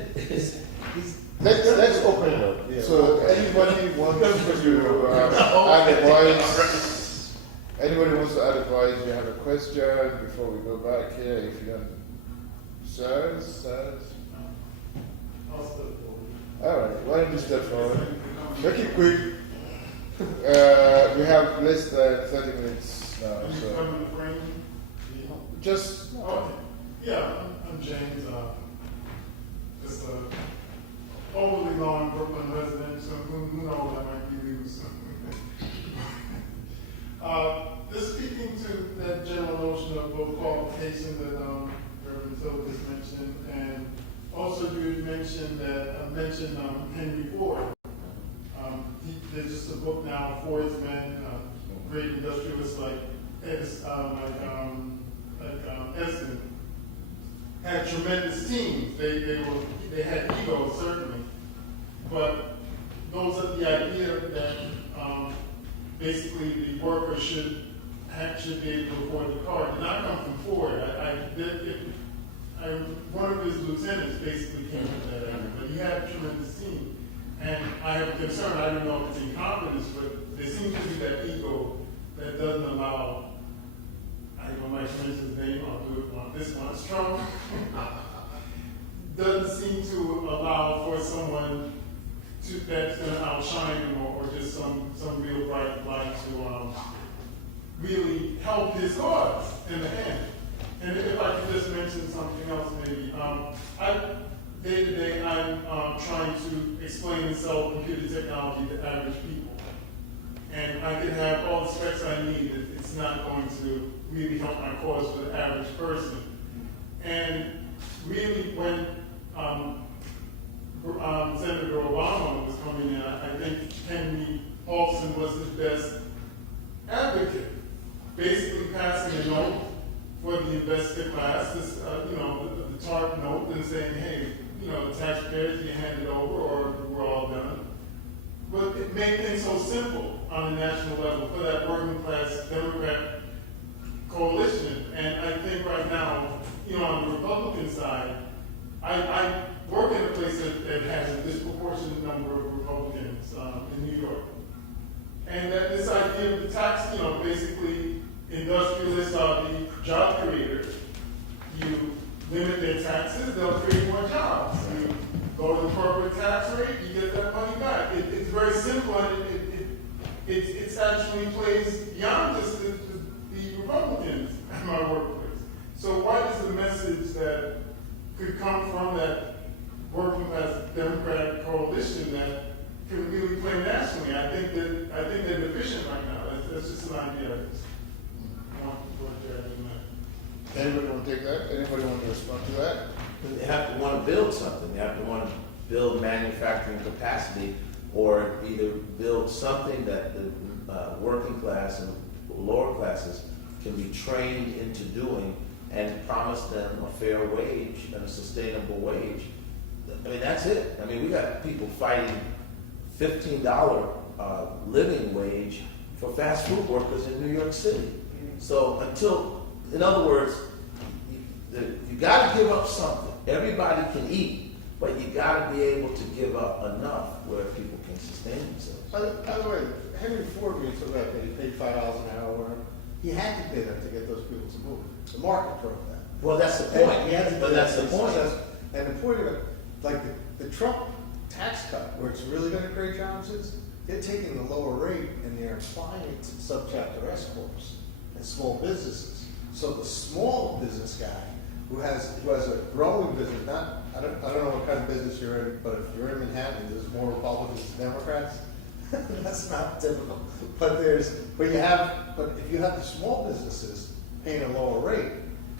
let's open it up. Yeah. So anybody wants to add a voice? Anybody wants to add a voice? You have a question before we go back here? If you don't, sirs. I'll step forward. All right. Why don't you step forward? Make it quick. We have less than 30 minutes now. So Coming to frame? just Okay. Yeah, I'm James. Just a overly long Brooklyn resident, so who knows, I might be leaving soon. Just speaking to that general notion of both qualification that Fordsmen, great industrialists like Edison, had tremendous teams. They had egos, certainly, but those are the idea that basically the worker should be able to afford the car. Did not come from Ford. One of his lieutenants basically came from that area, but he had a tremendous team. And I have a concern, I don't know if it's incompetence, but there seems to be that ego that doesn't allow, I don't know, Mike mentioned his name, I'll do it on this one, it's Trump. Doesn't seem to allow for someone that's going to outshine him or just some real bright light to really help his cause in the end. And if I could just mention something else, maybe. Day to day, I'm trying to explain and sell computer technology to average people. And I can have all the specs I need. It's not going to really help my cause for the average person. And really, when Senator Obama was coming in, I think Henry Paulson was his best advocate, basically passing a note for the investor class, this, the TARP note, and saying, hey, the taxpayers, you hand it over or we're all done. But it made things so simple on a national level for that working class Democrat coalition. And I think right now, on the Republican side, I work in a place that has a disproportionate number of Republicans in New York. And that this idea of the tax, basically industrialists are the job creators. You limit their taxes, they'll create more jobs. You go to the corporate tax rate, you get that money back. It's very simple, and it actually plays beyond just the Republicans in my workplace. So what is the message that could come from that working class Democratic coalition that can really play nationally? I think they're deficient right now. That's just an idea. I just want to add in that. Anybody want to take that? Anybody want to respond to that? They have to want to build something. They have to want to build manufacturing capacity, or either build something that the working class and lower classes can be trained into doing, and promise them a fair wage and a sustainable wage. I mean, that's it. I mean, we got people fighting $15 living wage for fast food workers in New York City. So in other words, you got to give up something. Everybody can eat, but you got to be able to give up enough where people can sustain themselves. By the way, Henry Ford being so that they paid $5 an hour, he had to pay that to get those people to move. The market drove that. Well, that's the point. But that's the point. And the point of it, like the Trump tax cut, where it's really going to create jobs, is they're taking the lower rate and they're applying it to subchapter S corps and small businesses. So the small business guy who has a growing business, I don't know what kind of business you're in, but if you're in Manhattan, there's more Republicans than Democrats. That's not typical. But if you have the small businesses paying a lower rate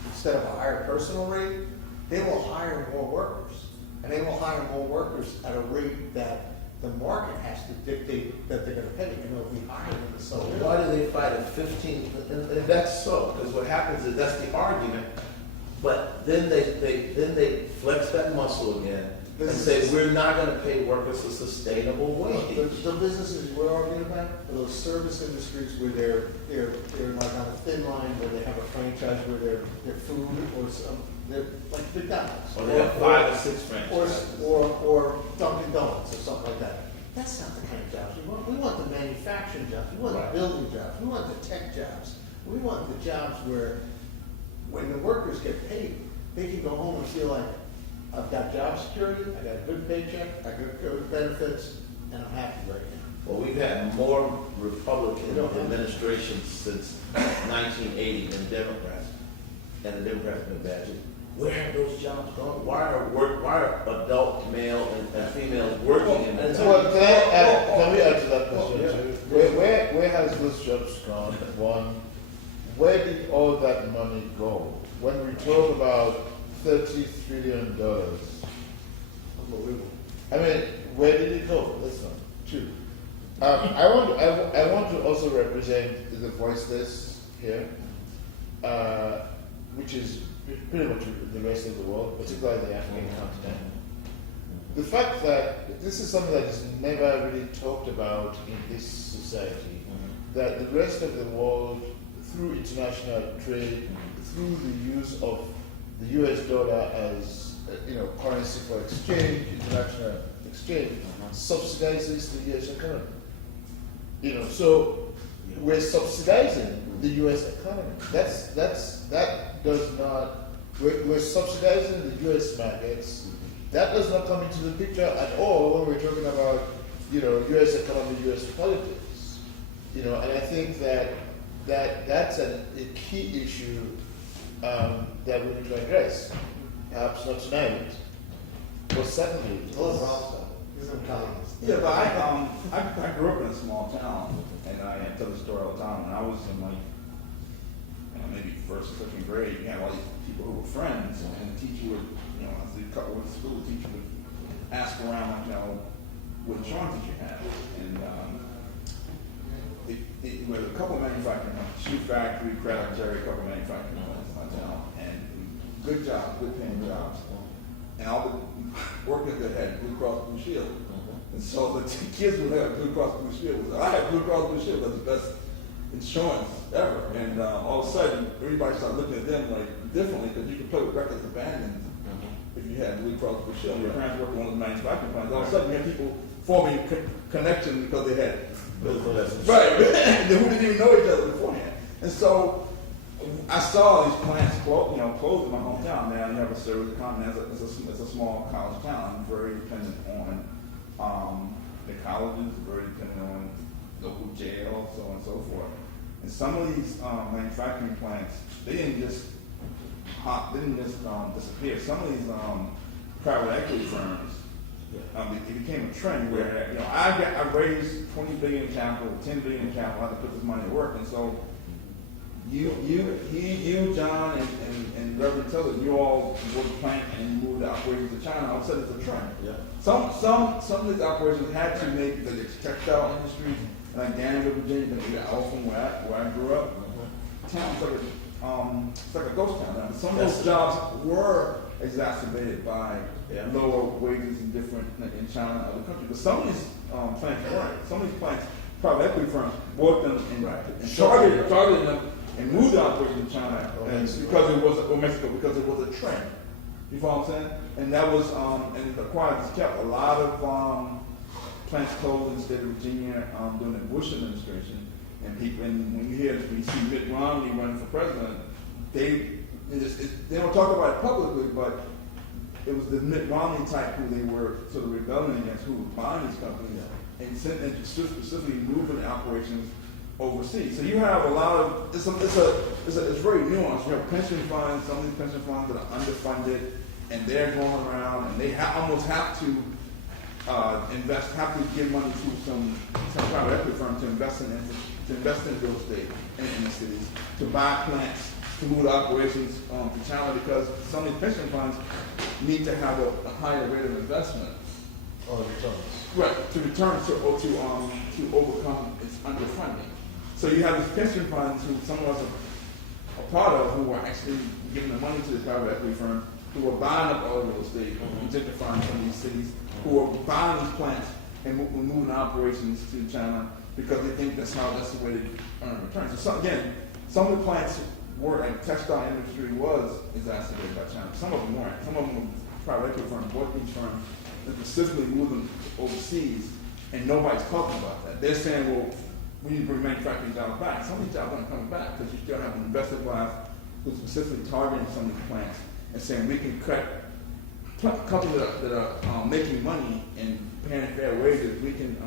instead of a higher personal rate, they will hire more workers. And they will hire more workers at a rate that the market has to dictate that they're going to pay, and they'll be higher than the so. Why do they fight at 15? And that's so, because what happens is that's the argument. But then they flex that muscle again and say we're not going to pay workers a sustainable wage. The businesses we're arguing about are those service industries where they're like on a thin line, where they have a franchise where their food or they're like McDonald's. Or they have 5 or 6 franchises. Or Dunkin' Donuts or something like that. That's not the kind of jobs we want. We want the manufacturing jobs. We want the building jobs. We want the tech jobs. We want the jobs where when the workers get paid, they can go home and feel like, I've got job security, I got a good paycheck, I got good benefits, and I'm happy right now. Well, we've had more Republican administrations since 1980 than Democrats, and the Democrats have been bad. Where have those jobs gone? Why are adult male and females working in that? Well, can we add to that question too? Where has those jobs gone? One, where did all that money go? When we talk about $30 trillion, Unbelievable. I mean, where did it go? That's one. Two. I want to also represent the voiceless here, which is pretty much the rest of the world, particularly the African continent. The fact that this is something that is never really talked about in this society, that the rest of the world, through international trade, through the use of the US dollar as currency for exchange, international exchange, subsidizes the US economy. So we're subsidizing the US economy. That does not. We're subsidizing the US markets. That does not come into the picture at all when we're talking about US economy, US politics. And I think that's a key issue that we need to address. Perhaps not tonight, but certainly. Yeah, but I grew up in a small town, and I tell the story all the time. When I was in maybe first or second grade, you had all these people who were friends, and the teacher would, as the couple went to school, the teacher would ask around, what insurance did you have? And there were a couple of manufacturing companies, shoe factory, Crab Cherry, a couple of manufacturing companies in my town, and good jobs, good paying jobs. And all the workers that had Blue Cross Blue Shield. And so the kids would have Blue Cross Blue Shield. I had Blue Cross Blue Shield, that's the best insurance ever. And all of a sudden, everybody started looking at them differently, because you could play with records abandoned if you had Blue Cross Blue Shield. Your parents worked in one of the manufacturing plants. All of a sudden, you had people forming connections because they had right, who didn't even know each other beforehand. And so I saw these plants close in my hometown. Now you have a service economy. It's a small college town, very dependent on the colleges, very dependent on local jail, so on and so forth. And some of these manufacturing plants, they didn't just disappear. Some of these private equity firms, it became a trend where I raised 20 billion capital, 10 billion capital, I had to put this money to work, and so you, John, and Reverend Tillard, you all were the plant and moved the operations to China. All of a sudden, it's a trend. Yeah. Some of these operations had to make the textile industry, like Danville, Virginia, from where I grew up. Town's it's like a ghost town now. But some of those jobs were exacerbated by lower wages in China and other countries. But some of these plants weren't. Some of these plants, private equity firms bought them and started them and moved the operation to China because it was Mexico, because it was a trend. You follow what I'm saying? And that was and the quiet is kept. A lot of plants closed in the state of Virginia during the Bush administration. And when you see Mitt Romney running for president, they don't talk about it publicly, but it was the Mitt Romney type who they were sort of rebelling against, who were buying these companies and specifically moving the operations overseas. So you have a lot of it's very nuanced. You have pension funds, some of these pension funds that are underfunded, and they're going around and they almost have to give money to some private equity firm to invest in real estate in the cities, to buy plants, to move the operations to China, because some of these pension funds need to have a higher rate of investment. Or returns. Right, to overcome its underfunding. So you have these pension funds who some of us are part of, who are actually giving the money to the private equity firm, who are buying up all the real estate, gentrifying some of these cities, who are buying these plants and moving operations to China because they think that's the way to earn returns. So some of the plants were, like textile industry was exacerbated by China. Some of them weren't. Some of them were private equity firms, bought these firms, and specifically moved them overseas, and nobody's talking about that. They're saying, well, we need to bring manufacturing jobs back. Some of these jobs aren't coming back because you still have an investor class who's specifically targeting some of these plants and saying we can cut companies that are making money and paying fair wages. We can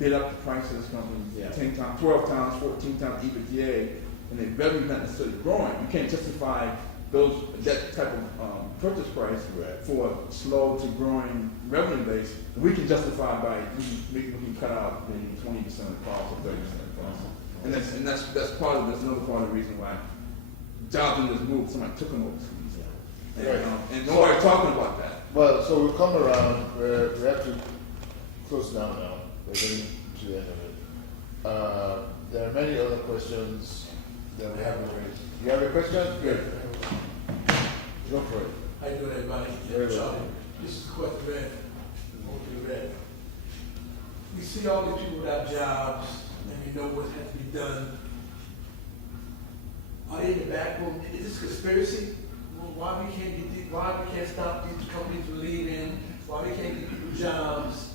bid up the price of this company 10 times, 12 times, 14 times EBITDA, and the revenue not necessarily growing. You can't justify that type of purchase price for a slow to growing revenue base. We can justify by we can cut out maybe 20% of the cost or 30% of the cost, and that's part of that's another part of the reason why jobs in this move. Somebody took them overseas, and nobody's talking about that. Well, so we come around where we have to close down now. We're getting to the end of it. There are many other questions that we haven't raised. You have a question? Good. Go for it. How you doing, everybody? Very well. This is question red. Red. We see all these people without jobs, and we know what has to be done. Are they in the back room? Is this conspiracy? Well, why we can't stop these companies from leaving? Why we can't get people jobs?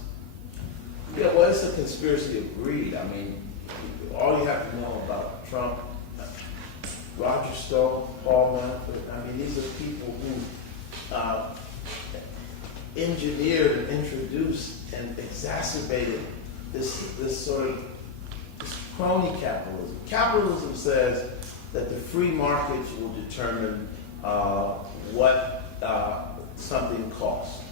Yeah, well, it's a conspiracy of greed. I mean, all you have to know about Trump, Roger Stone, Paul Manafort, I mean, these are people who engineered and introduced and exacerbated this sort of this crony capitalism. Capitalism says that the free markets will determine what something costs.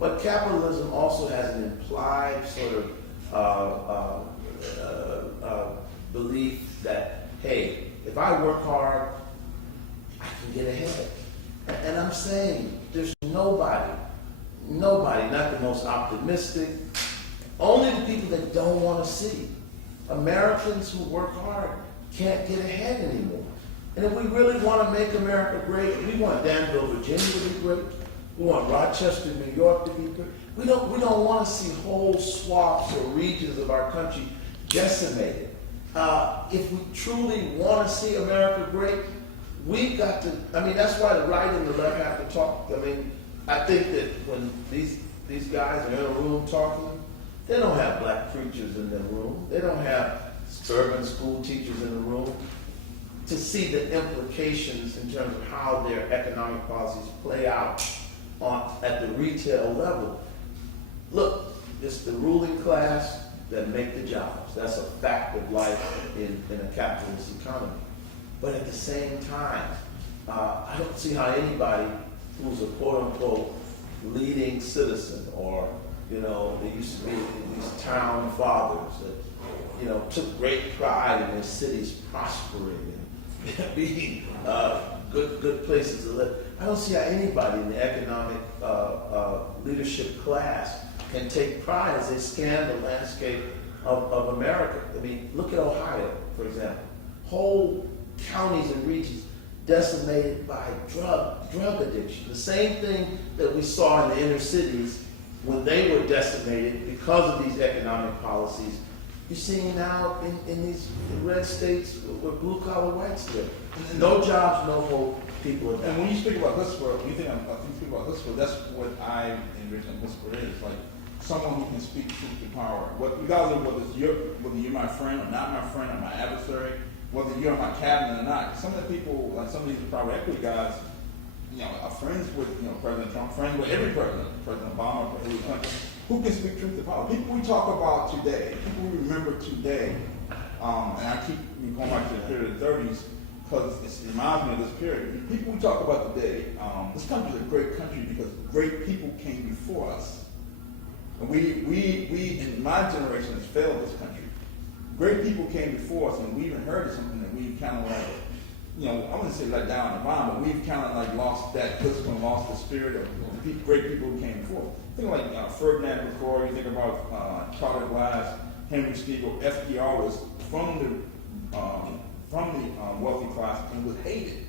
But capitalism also has an implied sort of belief that, hey, if I work hard, I can get ahead. And I'm saying there's nobody, not the most optimistic, only the people that don't want to see. Americans who work hard can't get ahead anymore. And if we really want to make America great, we want Danville, Virginia to be great. We want Rochester, New York to be great. We don't want to see whole swaths or regions of our country decimated. If we truly want to see America great, we've got to, I mean, that's why the right and the left have to talk. I mean, I think that when these guys are in a room talking, they don't have black preachers in their room. They don't have urban school teachers in the room to see the implications in terms of how their economic policies play out at the retail level. Look, it's the ruling class that make the jobs. That's a fact of life in a capitalist economy. But at the same time, I don't see how anybody who's a quote-unquote leading citizen, or, you know, there used to be these town fathers that, you know, took great pride in their cities prospering and being good places to live. I don't see how anybody in the economic leadership class can take pride as they scan the landscape of America. I mean, look at Ohio, for example. Whole counties and regions decimated by drug addiction. The same thing that we saw in the inner cities when they were decimated because of these economic policies. You're seeing now in these red states where blue-collar whites live. No jobs, no hope, people are dying. And when you speak about Husserl, when you think about Husserl, that's what I envision Husserl is, like someone who can speak truth to power. Regardless of whether you're my friend or not my friend or my adversary, whether you're in my cabinet or not. Some of the people, like some of these private equity guys, you know, are friends with, you know, President Trump, friends with every president, President Obama, Hillary Clinton, who can speak truth to power. People we talk about today, people we remember today, and I keep going back to the period of the 30s, because it reminds me of this period. People we talk about today, this country is a great country because great people came before us. And we in my generation has failed this country. Great people came before us, and we even heard of something that we kind of like, you know, I wouldn't say let down the bomb, but we've kind of like lost that discipline, lost the spirit of the great people who came before. Think like Ferdinand McCoy, you think about Charlotte Glass, Henry Stiegel. FDR was from the wealthy class and was hated.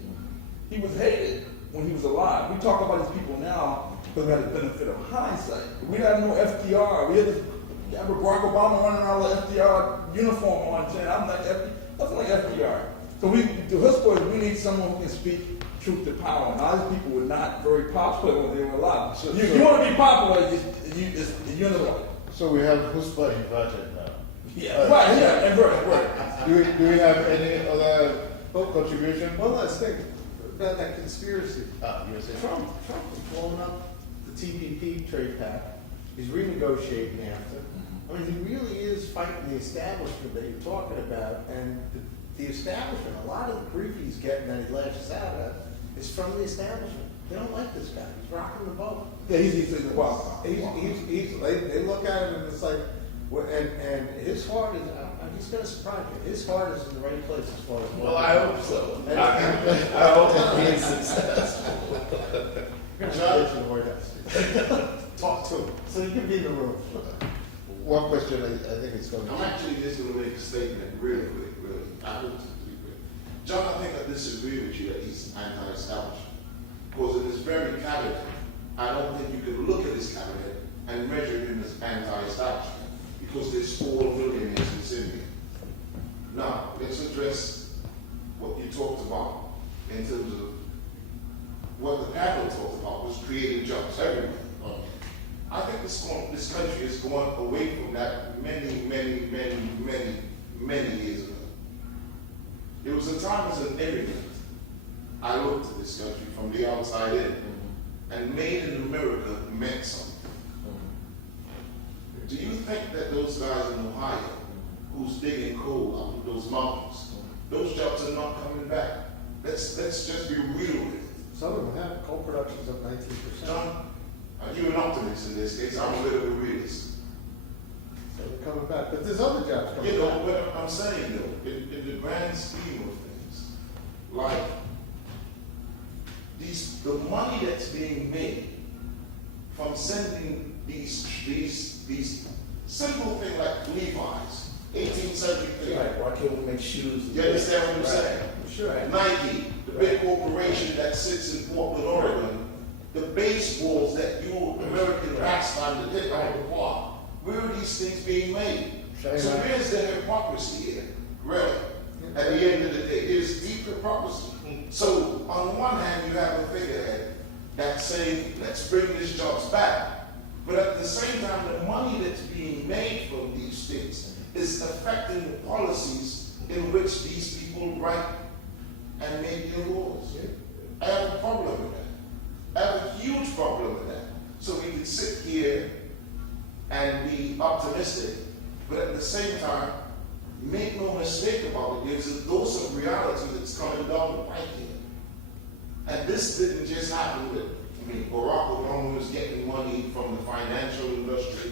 He was hated when he was alive. We talk about these people now because we had the benefit of hindsight. We had no FDR. We had this Barack Obama running around with FDR uniform on, saying, I'm like nothing like FDR. So to Husserl, we need someone who can speak truth to power. And all these people were not very popular when they were alive. So, you want to be popular, you're the one. So we have Husserl invited now. Yeah. Right, yeah, and right. Do we have any other contribution? One last thing about that conspiracy. You're saying Trump is blowing up the TPP trade pact. He's renegotiating NAFTA. I mean, he really is fighting the establishment that you're talking about, and the establishment, a lot of the grief he's getting that he lashes out at is from the establishment. They don't like this guy. He's rocking the boat. Yeah, he's well. They look at him and it's like, and his heart is, he's going to surprise you. His heart is in the right place as far as Well, I hope so. I hope that he's successful. You're going to the White House. Talk to him. So you can be in the room. one question I think it's coming. I'm actually just going to make a statement really quick, really. I hope to be quick. John, I think I disagree with you that he's anti-establishment. Because in this very cabinet, I don't think you can look at this cabinet and measure him as anti-establishment. Because there's 4 millionaires in here. Now, let's address what you talked about in terms of what the panel talked about was creating jobs everywhere. I think this country is going away from that many years ago. There was a time as an immigrant, I looked at this country from the outside in, and made in America meant something. Do you think that those guys in Ohio, who's digging coal out of those mountains, those jobs are not coming back? Let's just be real with it. Some of them have coal productions of 19%. John, you're an optimist in this case. I'm a bit of a realist. So they're coming back. But there's other jobs coming You know, back. what I'm saying though, in the grand scheme of things, like the money that's being made from sending these simple things like Levi's, 1873. Right, why can't we make shoes? You understand what I'm saying? Sure. Nike, the big corporation that sits in Portland, Oregon, the baseballs that you American pastime to hit out of the park. Where are these things being made? So where's the hypocrisy here? Really? At the end of the day, there's deep hypocrisy. So on one hand, you have a figurehead that's saying, let's bring these jobs back. But at the same time, the money that's being made from these things is affecting the policies in which these people write and make their laws. I have a problem with that. I have a huge problem with that. So we can sit here and be optimistic, but at the same time, make no mistake about it, there's a dose of reality that's coming down the pike here. And this didn't just happen with, Barack Obama was getting money from the financial industry.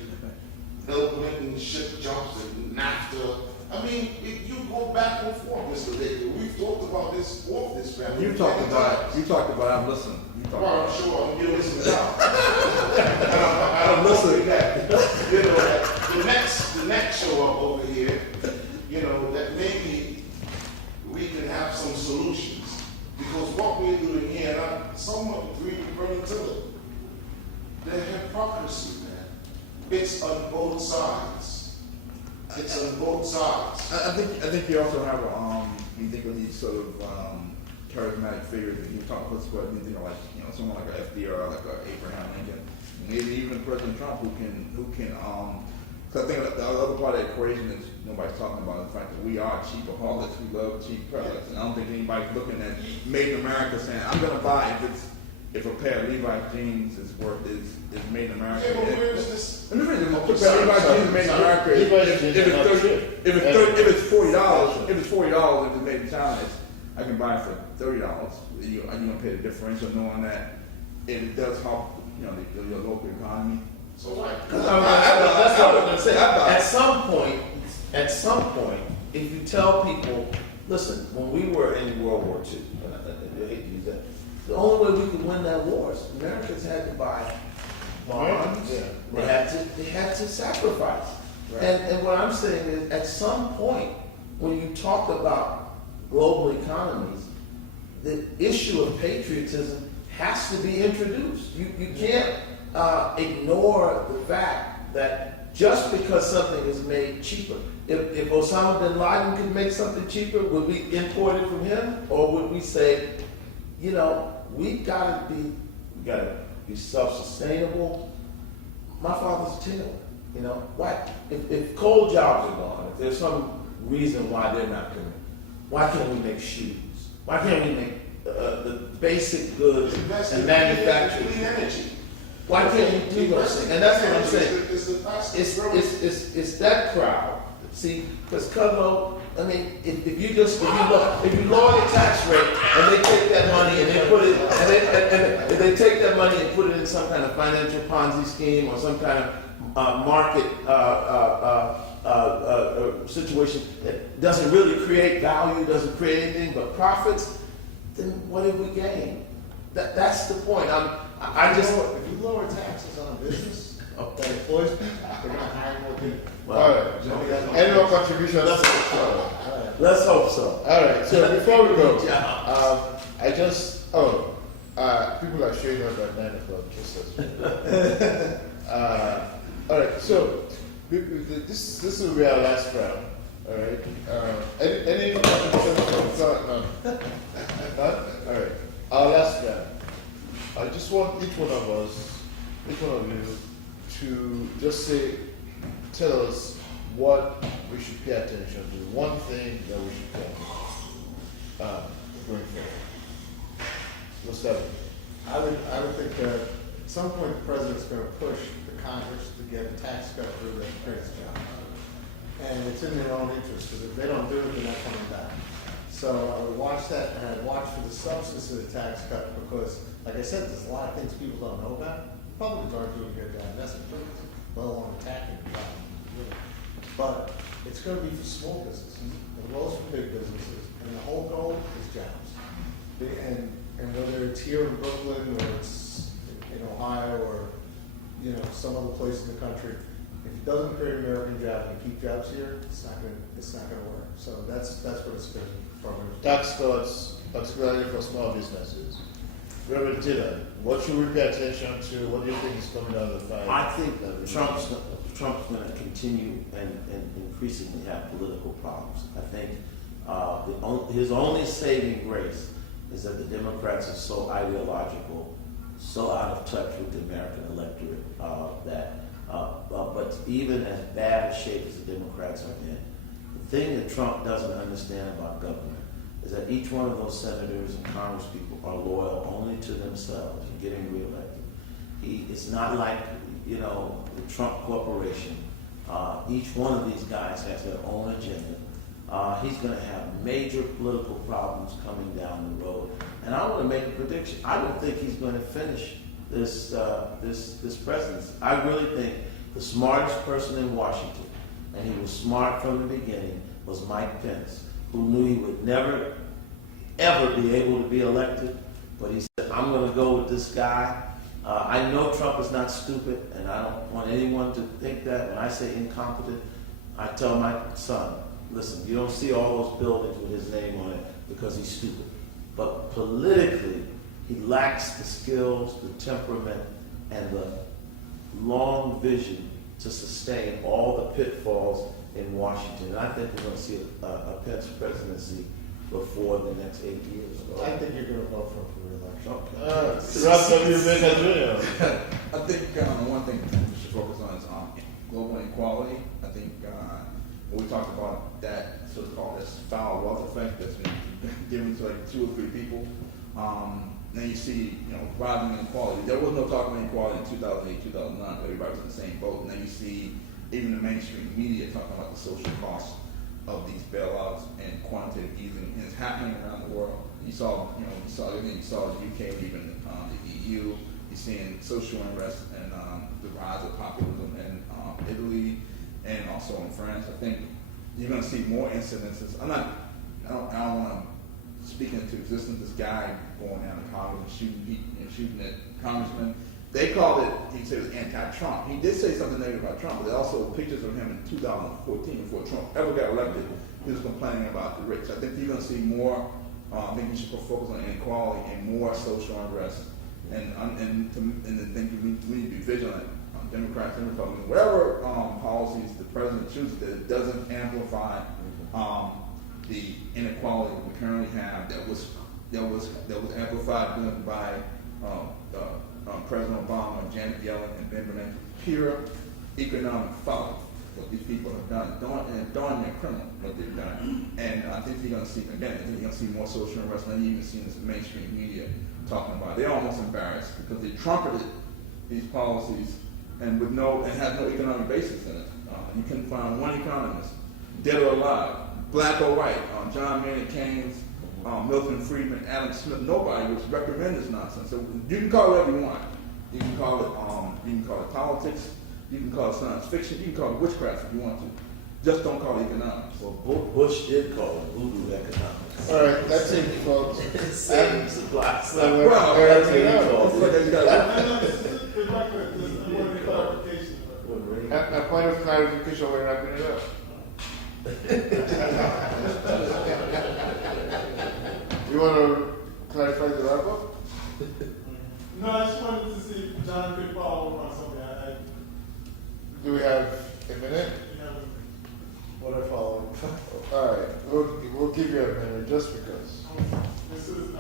Bill Clinton shipped jobs and NAFTA. If you go back and forth, Mr. Baker, we've talked about this off this family. You talked about it, I'm listening. Well, I'm sure you're listening now. I'm listening. The next show up over here, that maybe we can have some solutions. Because what we're doing here, and I somewhat agree with Reverend Tillard, the hypocrisy, man, it's on both sides. It's on both sides. I think you also have you think of these sort of charismatic figures that you talk about, someone like an FDR, like a Abraham Lincoln, maybe even President Trump, who can. So I think the other part of the equation is nobody's talking about the fact that we are cheapaholics. We love cheap products, and I don't think anybody's looking at Made in America saying, "I'm going to buy if a pair of Levi's jeans is made in America." Yeah, but where is this? Let me read it. Levi's jeans is made in America. If it's $40, if it's made in China, I can buy it for $30. You're going to pay the differential, knowing that it does help, your local economy. So what? That's what I'm going to say. At some point, if you tell people, listen, when we were in World War II, and I hate to use that, the only way we could win that war is Americans had to buy bonds. Yeah. They had to sacrifice. Right. And what I'm saying is, at some point, when you talk about global economies, the issue of patriotism has to be introduced. You can't ignore the fact that just because something is made cheaper, if Osama bin Laden could make something cheaper, would we import it from him, or would we say, we gotta be self-sustainable? My father's a tailor. Why? If coal jobs are gone, if there's some reason why they're not doing it, why can't we make shoes? Why can't we make the basic goods and manufacture? Clean energy. Why can't we do those things? And that's what I'm saying. It's that crowd. See, because Cudlow, if you lower the tax rate and they take that money and they put it, and if they take that money and put it in some kind of financial Ponzi scheme or some kind of market situation that doesn't really create value, doesn't create anything but profits, then what have we gained? That's the point. If you lower taxes on a business that employs people, They're gonna hire more people. Well, All right. Any more contributions? let's hope so. All right. So before we go, Good job. I just people are showing up at 9 o'clock just as well. All right. So this will be our last round. All right. Any contributions? None. None. All right. Our last round. I just want each one of you, to just tell us what we should pay attention to. One thing that we should pay attention to going forward. Let's start. I would think that at some point the president's gonna push the Congress to get a tax cut for the creates jobs. And it's in their own interest, because if they don't do it, they're not coming back. So I would watch that, and I'd watch for the substance of the tax cut, because, like I said, there's a lot of things people don't know about. Republicans aren't doing a good job investment, let alone attacking the problem. But it's gonna be for small businesses, as well as for big businesses, and the whole goal is jobs. And whether it's here in Brooklyn, or it's in Ohio, or, some other place in the country, if it doesn't create American jobs and keep jobs here, it's not gonna work. So that's what it's been from. Tax cuts, particularly for small businesses. Reverend Tillard, what should we pay attention to? What do you think is coming out of the fight? I think Trump's going to continue and increasingly have political problems. I think his only saving grace is that the Democrats are so ideological, so out of touch with the American electorate but even as bad a shape as the Democrats are in, the thing that Trump doesn't understand about government is that each one of those senators and congresspeople are loyal only to themselves in getting reelected. It's not like, the Trump Corporation. Each one of these guys has their own agenda. He's going to have major political problems coming down the road. And I want to make a prediction. I don't think he's going to finish this presidency. I really think the smartest person in Washington, and he was smart from the beginning, was Mike Pence, who knew he would never, ever be able to be elected. But he said, I'm going to go with this guy. I know Trump is not stupid, and I don't want anyone to think that. When I say incompetent, I tell my son, listen, you don't see all those buildings with his name on it because he's stupid. But politically, he lacks the skills, the temperament, and the long vision to sustain all the pitfalls in Washington. And I think we're going to see a Pence presidency before the next 8 years. I think you're gonna vote for him for reelection. Rob W. Baker Jr. I think one thing we should focus on is global inequality. I think when we talked about that so-called this foul wealth effect that's been given to like 2 or 3 people, then you see rising inequality. There was no talk of inequality in 2008, 2009. Everybody was in the same boat. And then you see even the mainstream media talking about the social costs of these bailouts and quantitative easing, and it's happening around the world. You saw the UK, even the EU. You're seeing social unrest and the rise of populism in Italy and also in France. I think you're going to see more incidences. I don't want to speak into existence this guy going down to Congress and shooting at congressmen. They called it, he said it was anti-Trump. He did say something negative about Trump, but there are also pictures of him in 2014 before Trump ever got elected. He was complaining about the rich. I think you're going to see more, I think you should focus on inequality and more social unrest. And the thing we need to be vigilant, Democrats and Republicans, whatever policies the president chooses, that it doesn't amplify the inequality we currently have that was amplified by President Obama, Janet Yellen, and Ben Bernanke. Pure economic folly, what these people have done. Darn near criminal, what they've done. And I think you're going to see, again, more social unrest than you even see in this mainstream media talking about it. They're almost embarrassed because they trumpeted these policies and has no economic basis in it. You couldn't find one economist, dead or alive, black or white, John Maynard Keynes, Milton Friedman, Adam Smith, nobody would recommend this nonsense. So you can call it whatever you want. You can call it politics. You can call it science fiction. You can call it witchcraft if you want to. Just don't call it economics. Well, Bush did call it voodoo economics. All right, that's it, folks. Same supply. Well, That's what he called No, it. this is the record. This is one clarification. I point of clarification, we're wrapping it up. You want to clarify the wrap up? No, I just wanted to see if John could follow up on something. Do we have a minute? You know, What I follow. All right, we'll give you a minute just because. this is,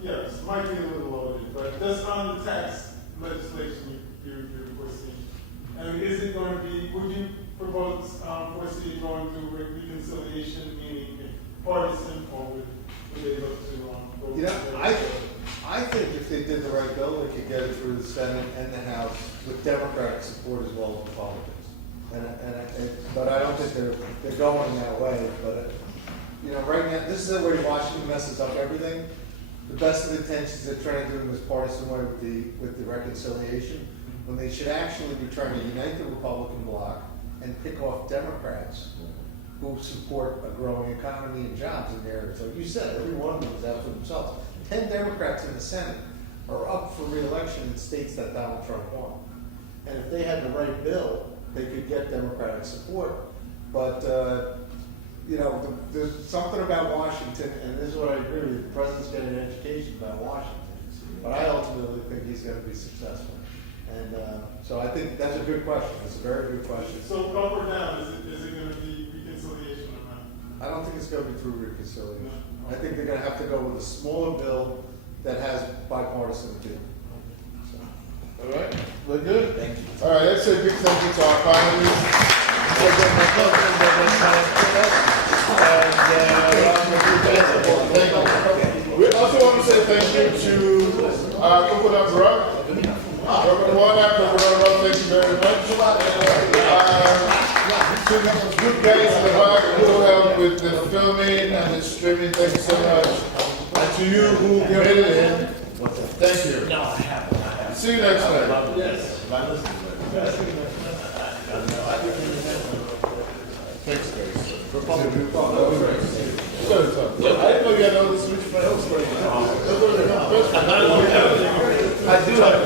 yeah, this might be a little loaded, but just on the tax legislation you're foreseeing. I mean, is it going to be, would you propose, foresee going to reconciliation, meaning partisan, or would they look to, go You know, to- I think if they did the right bill, they could get it through the Senate and the House with Democratic support as well as Republicans. But I don't think they're going that way. But you know, right now, this is the way Washington messes up everything. The best of intentions they're trying to do in this partisan way with the reconciliation, when they should actually be trying to unite the Republican bloc and pick off Democrats who support a growing economy and jobs in the area. So you said every one of them is out for themselves. 10 Democrats in the Senate are up for re-election in states that Donald Trump won. And if they had the right bill, they could get Democratic support. But, you know, there's something about Washington, and this is what I agree with, the president's getting an education about Washington. But I ultimately think he's going to be successful. And so I think that's a good question. It's a very good question. So up or down, is it going to be reconciliation or not? I don't think it's going to be through reconciliation. I think they're going to have to go with a smaller bill that has bipartisan appeal. All right, we're good? Thank you. All right, let's say a big thank you to our panelists. Thank you. We also want to say thank you to our Coconut Rock. Reverend Conrad, thank you very much. To the good guys in the back who helped with the filming and the streaming, thank you so much. And to you who made it in, thank you. No, I haven't. See you next time. Thanks, guys. I didn't know you had all this switch files. I do have.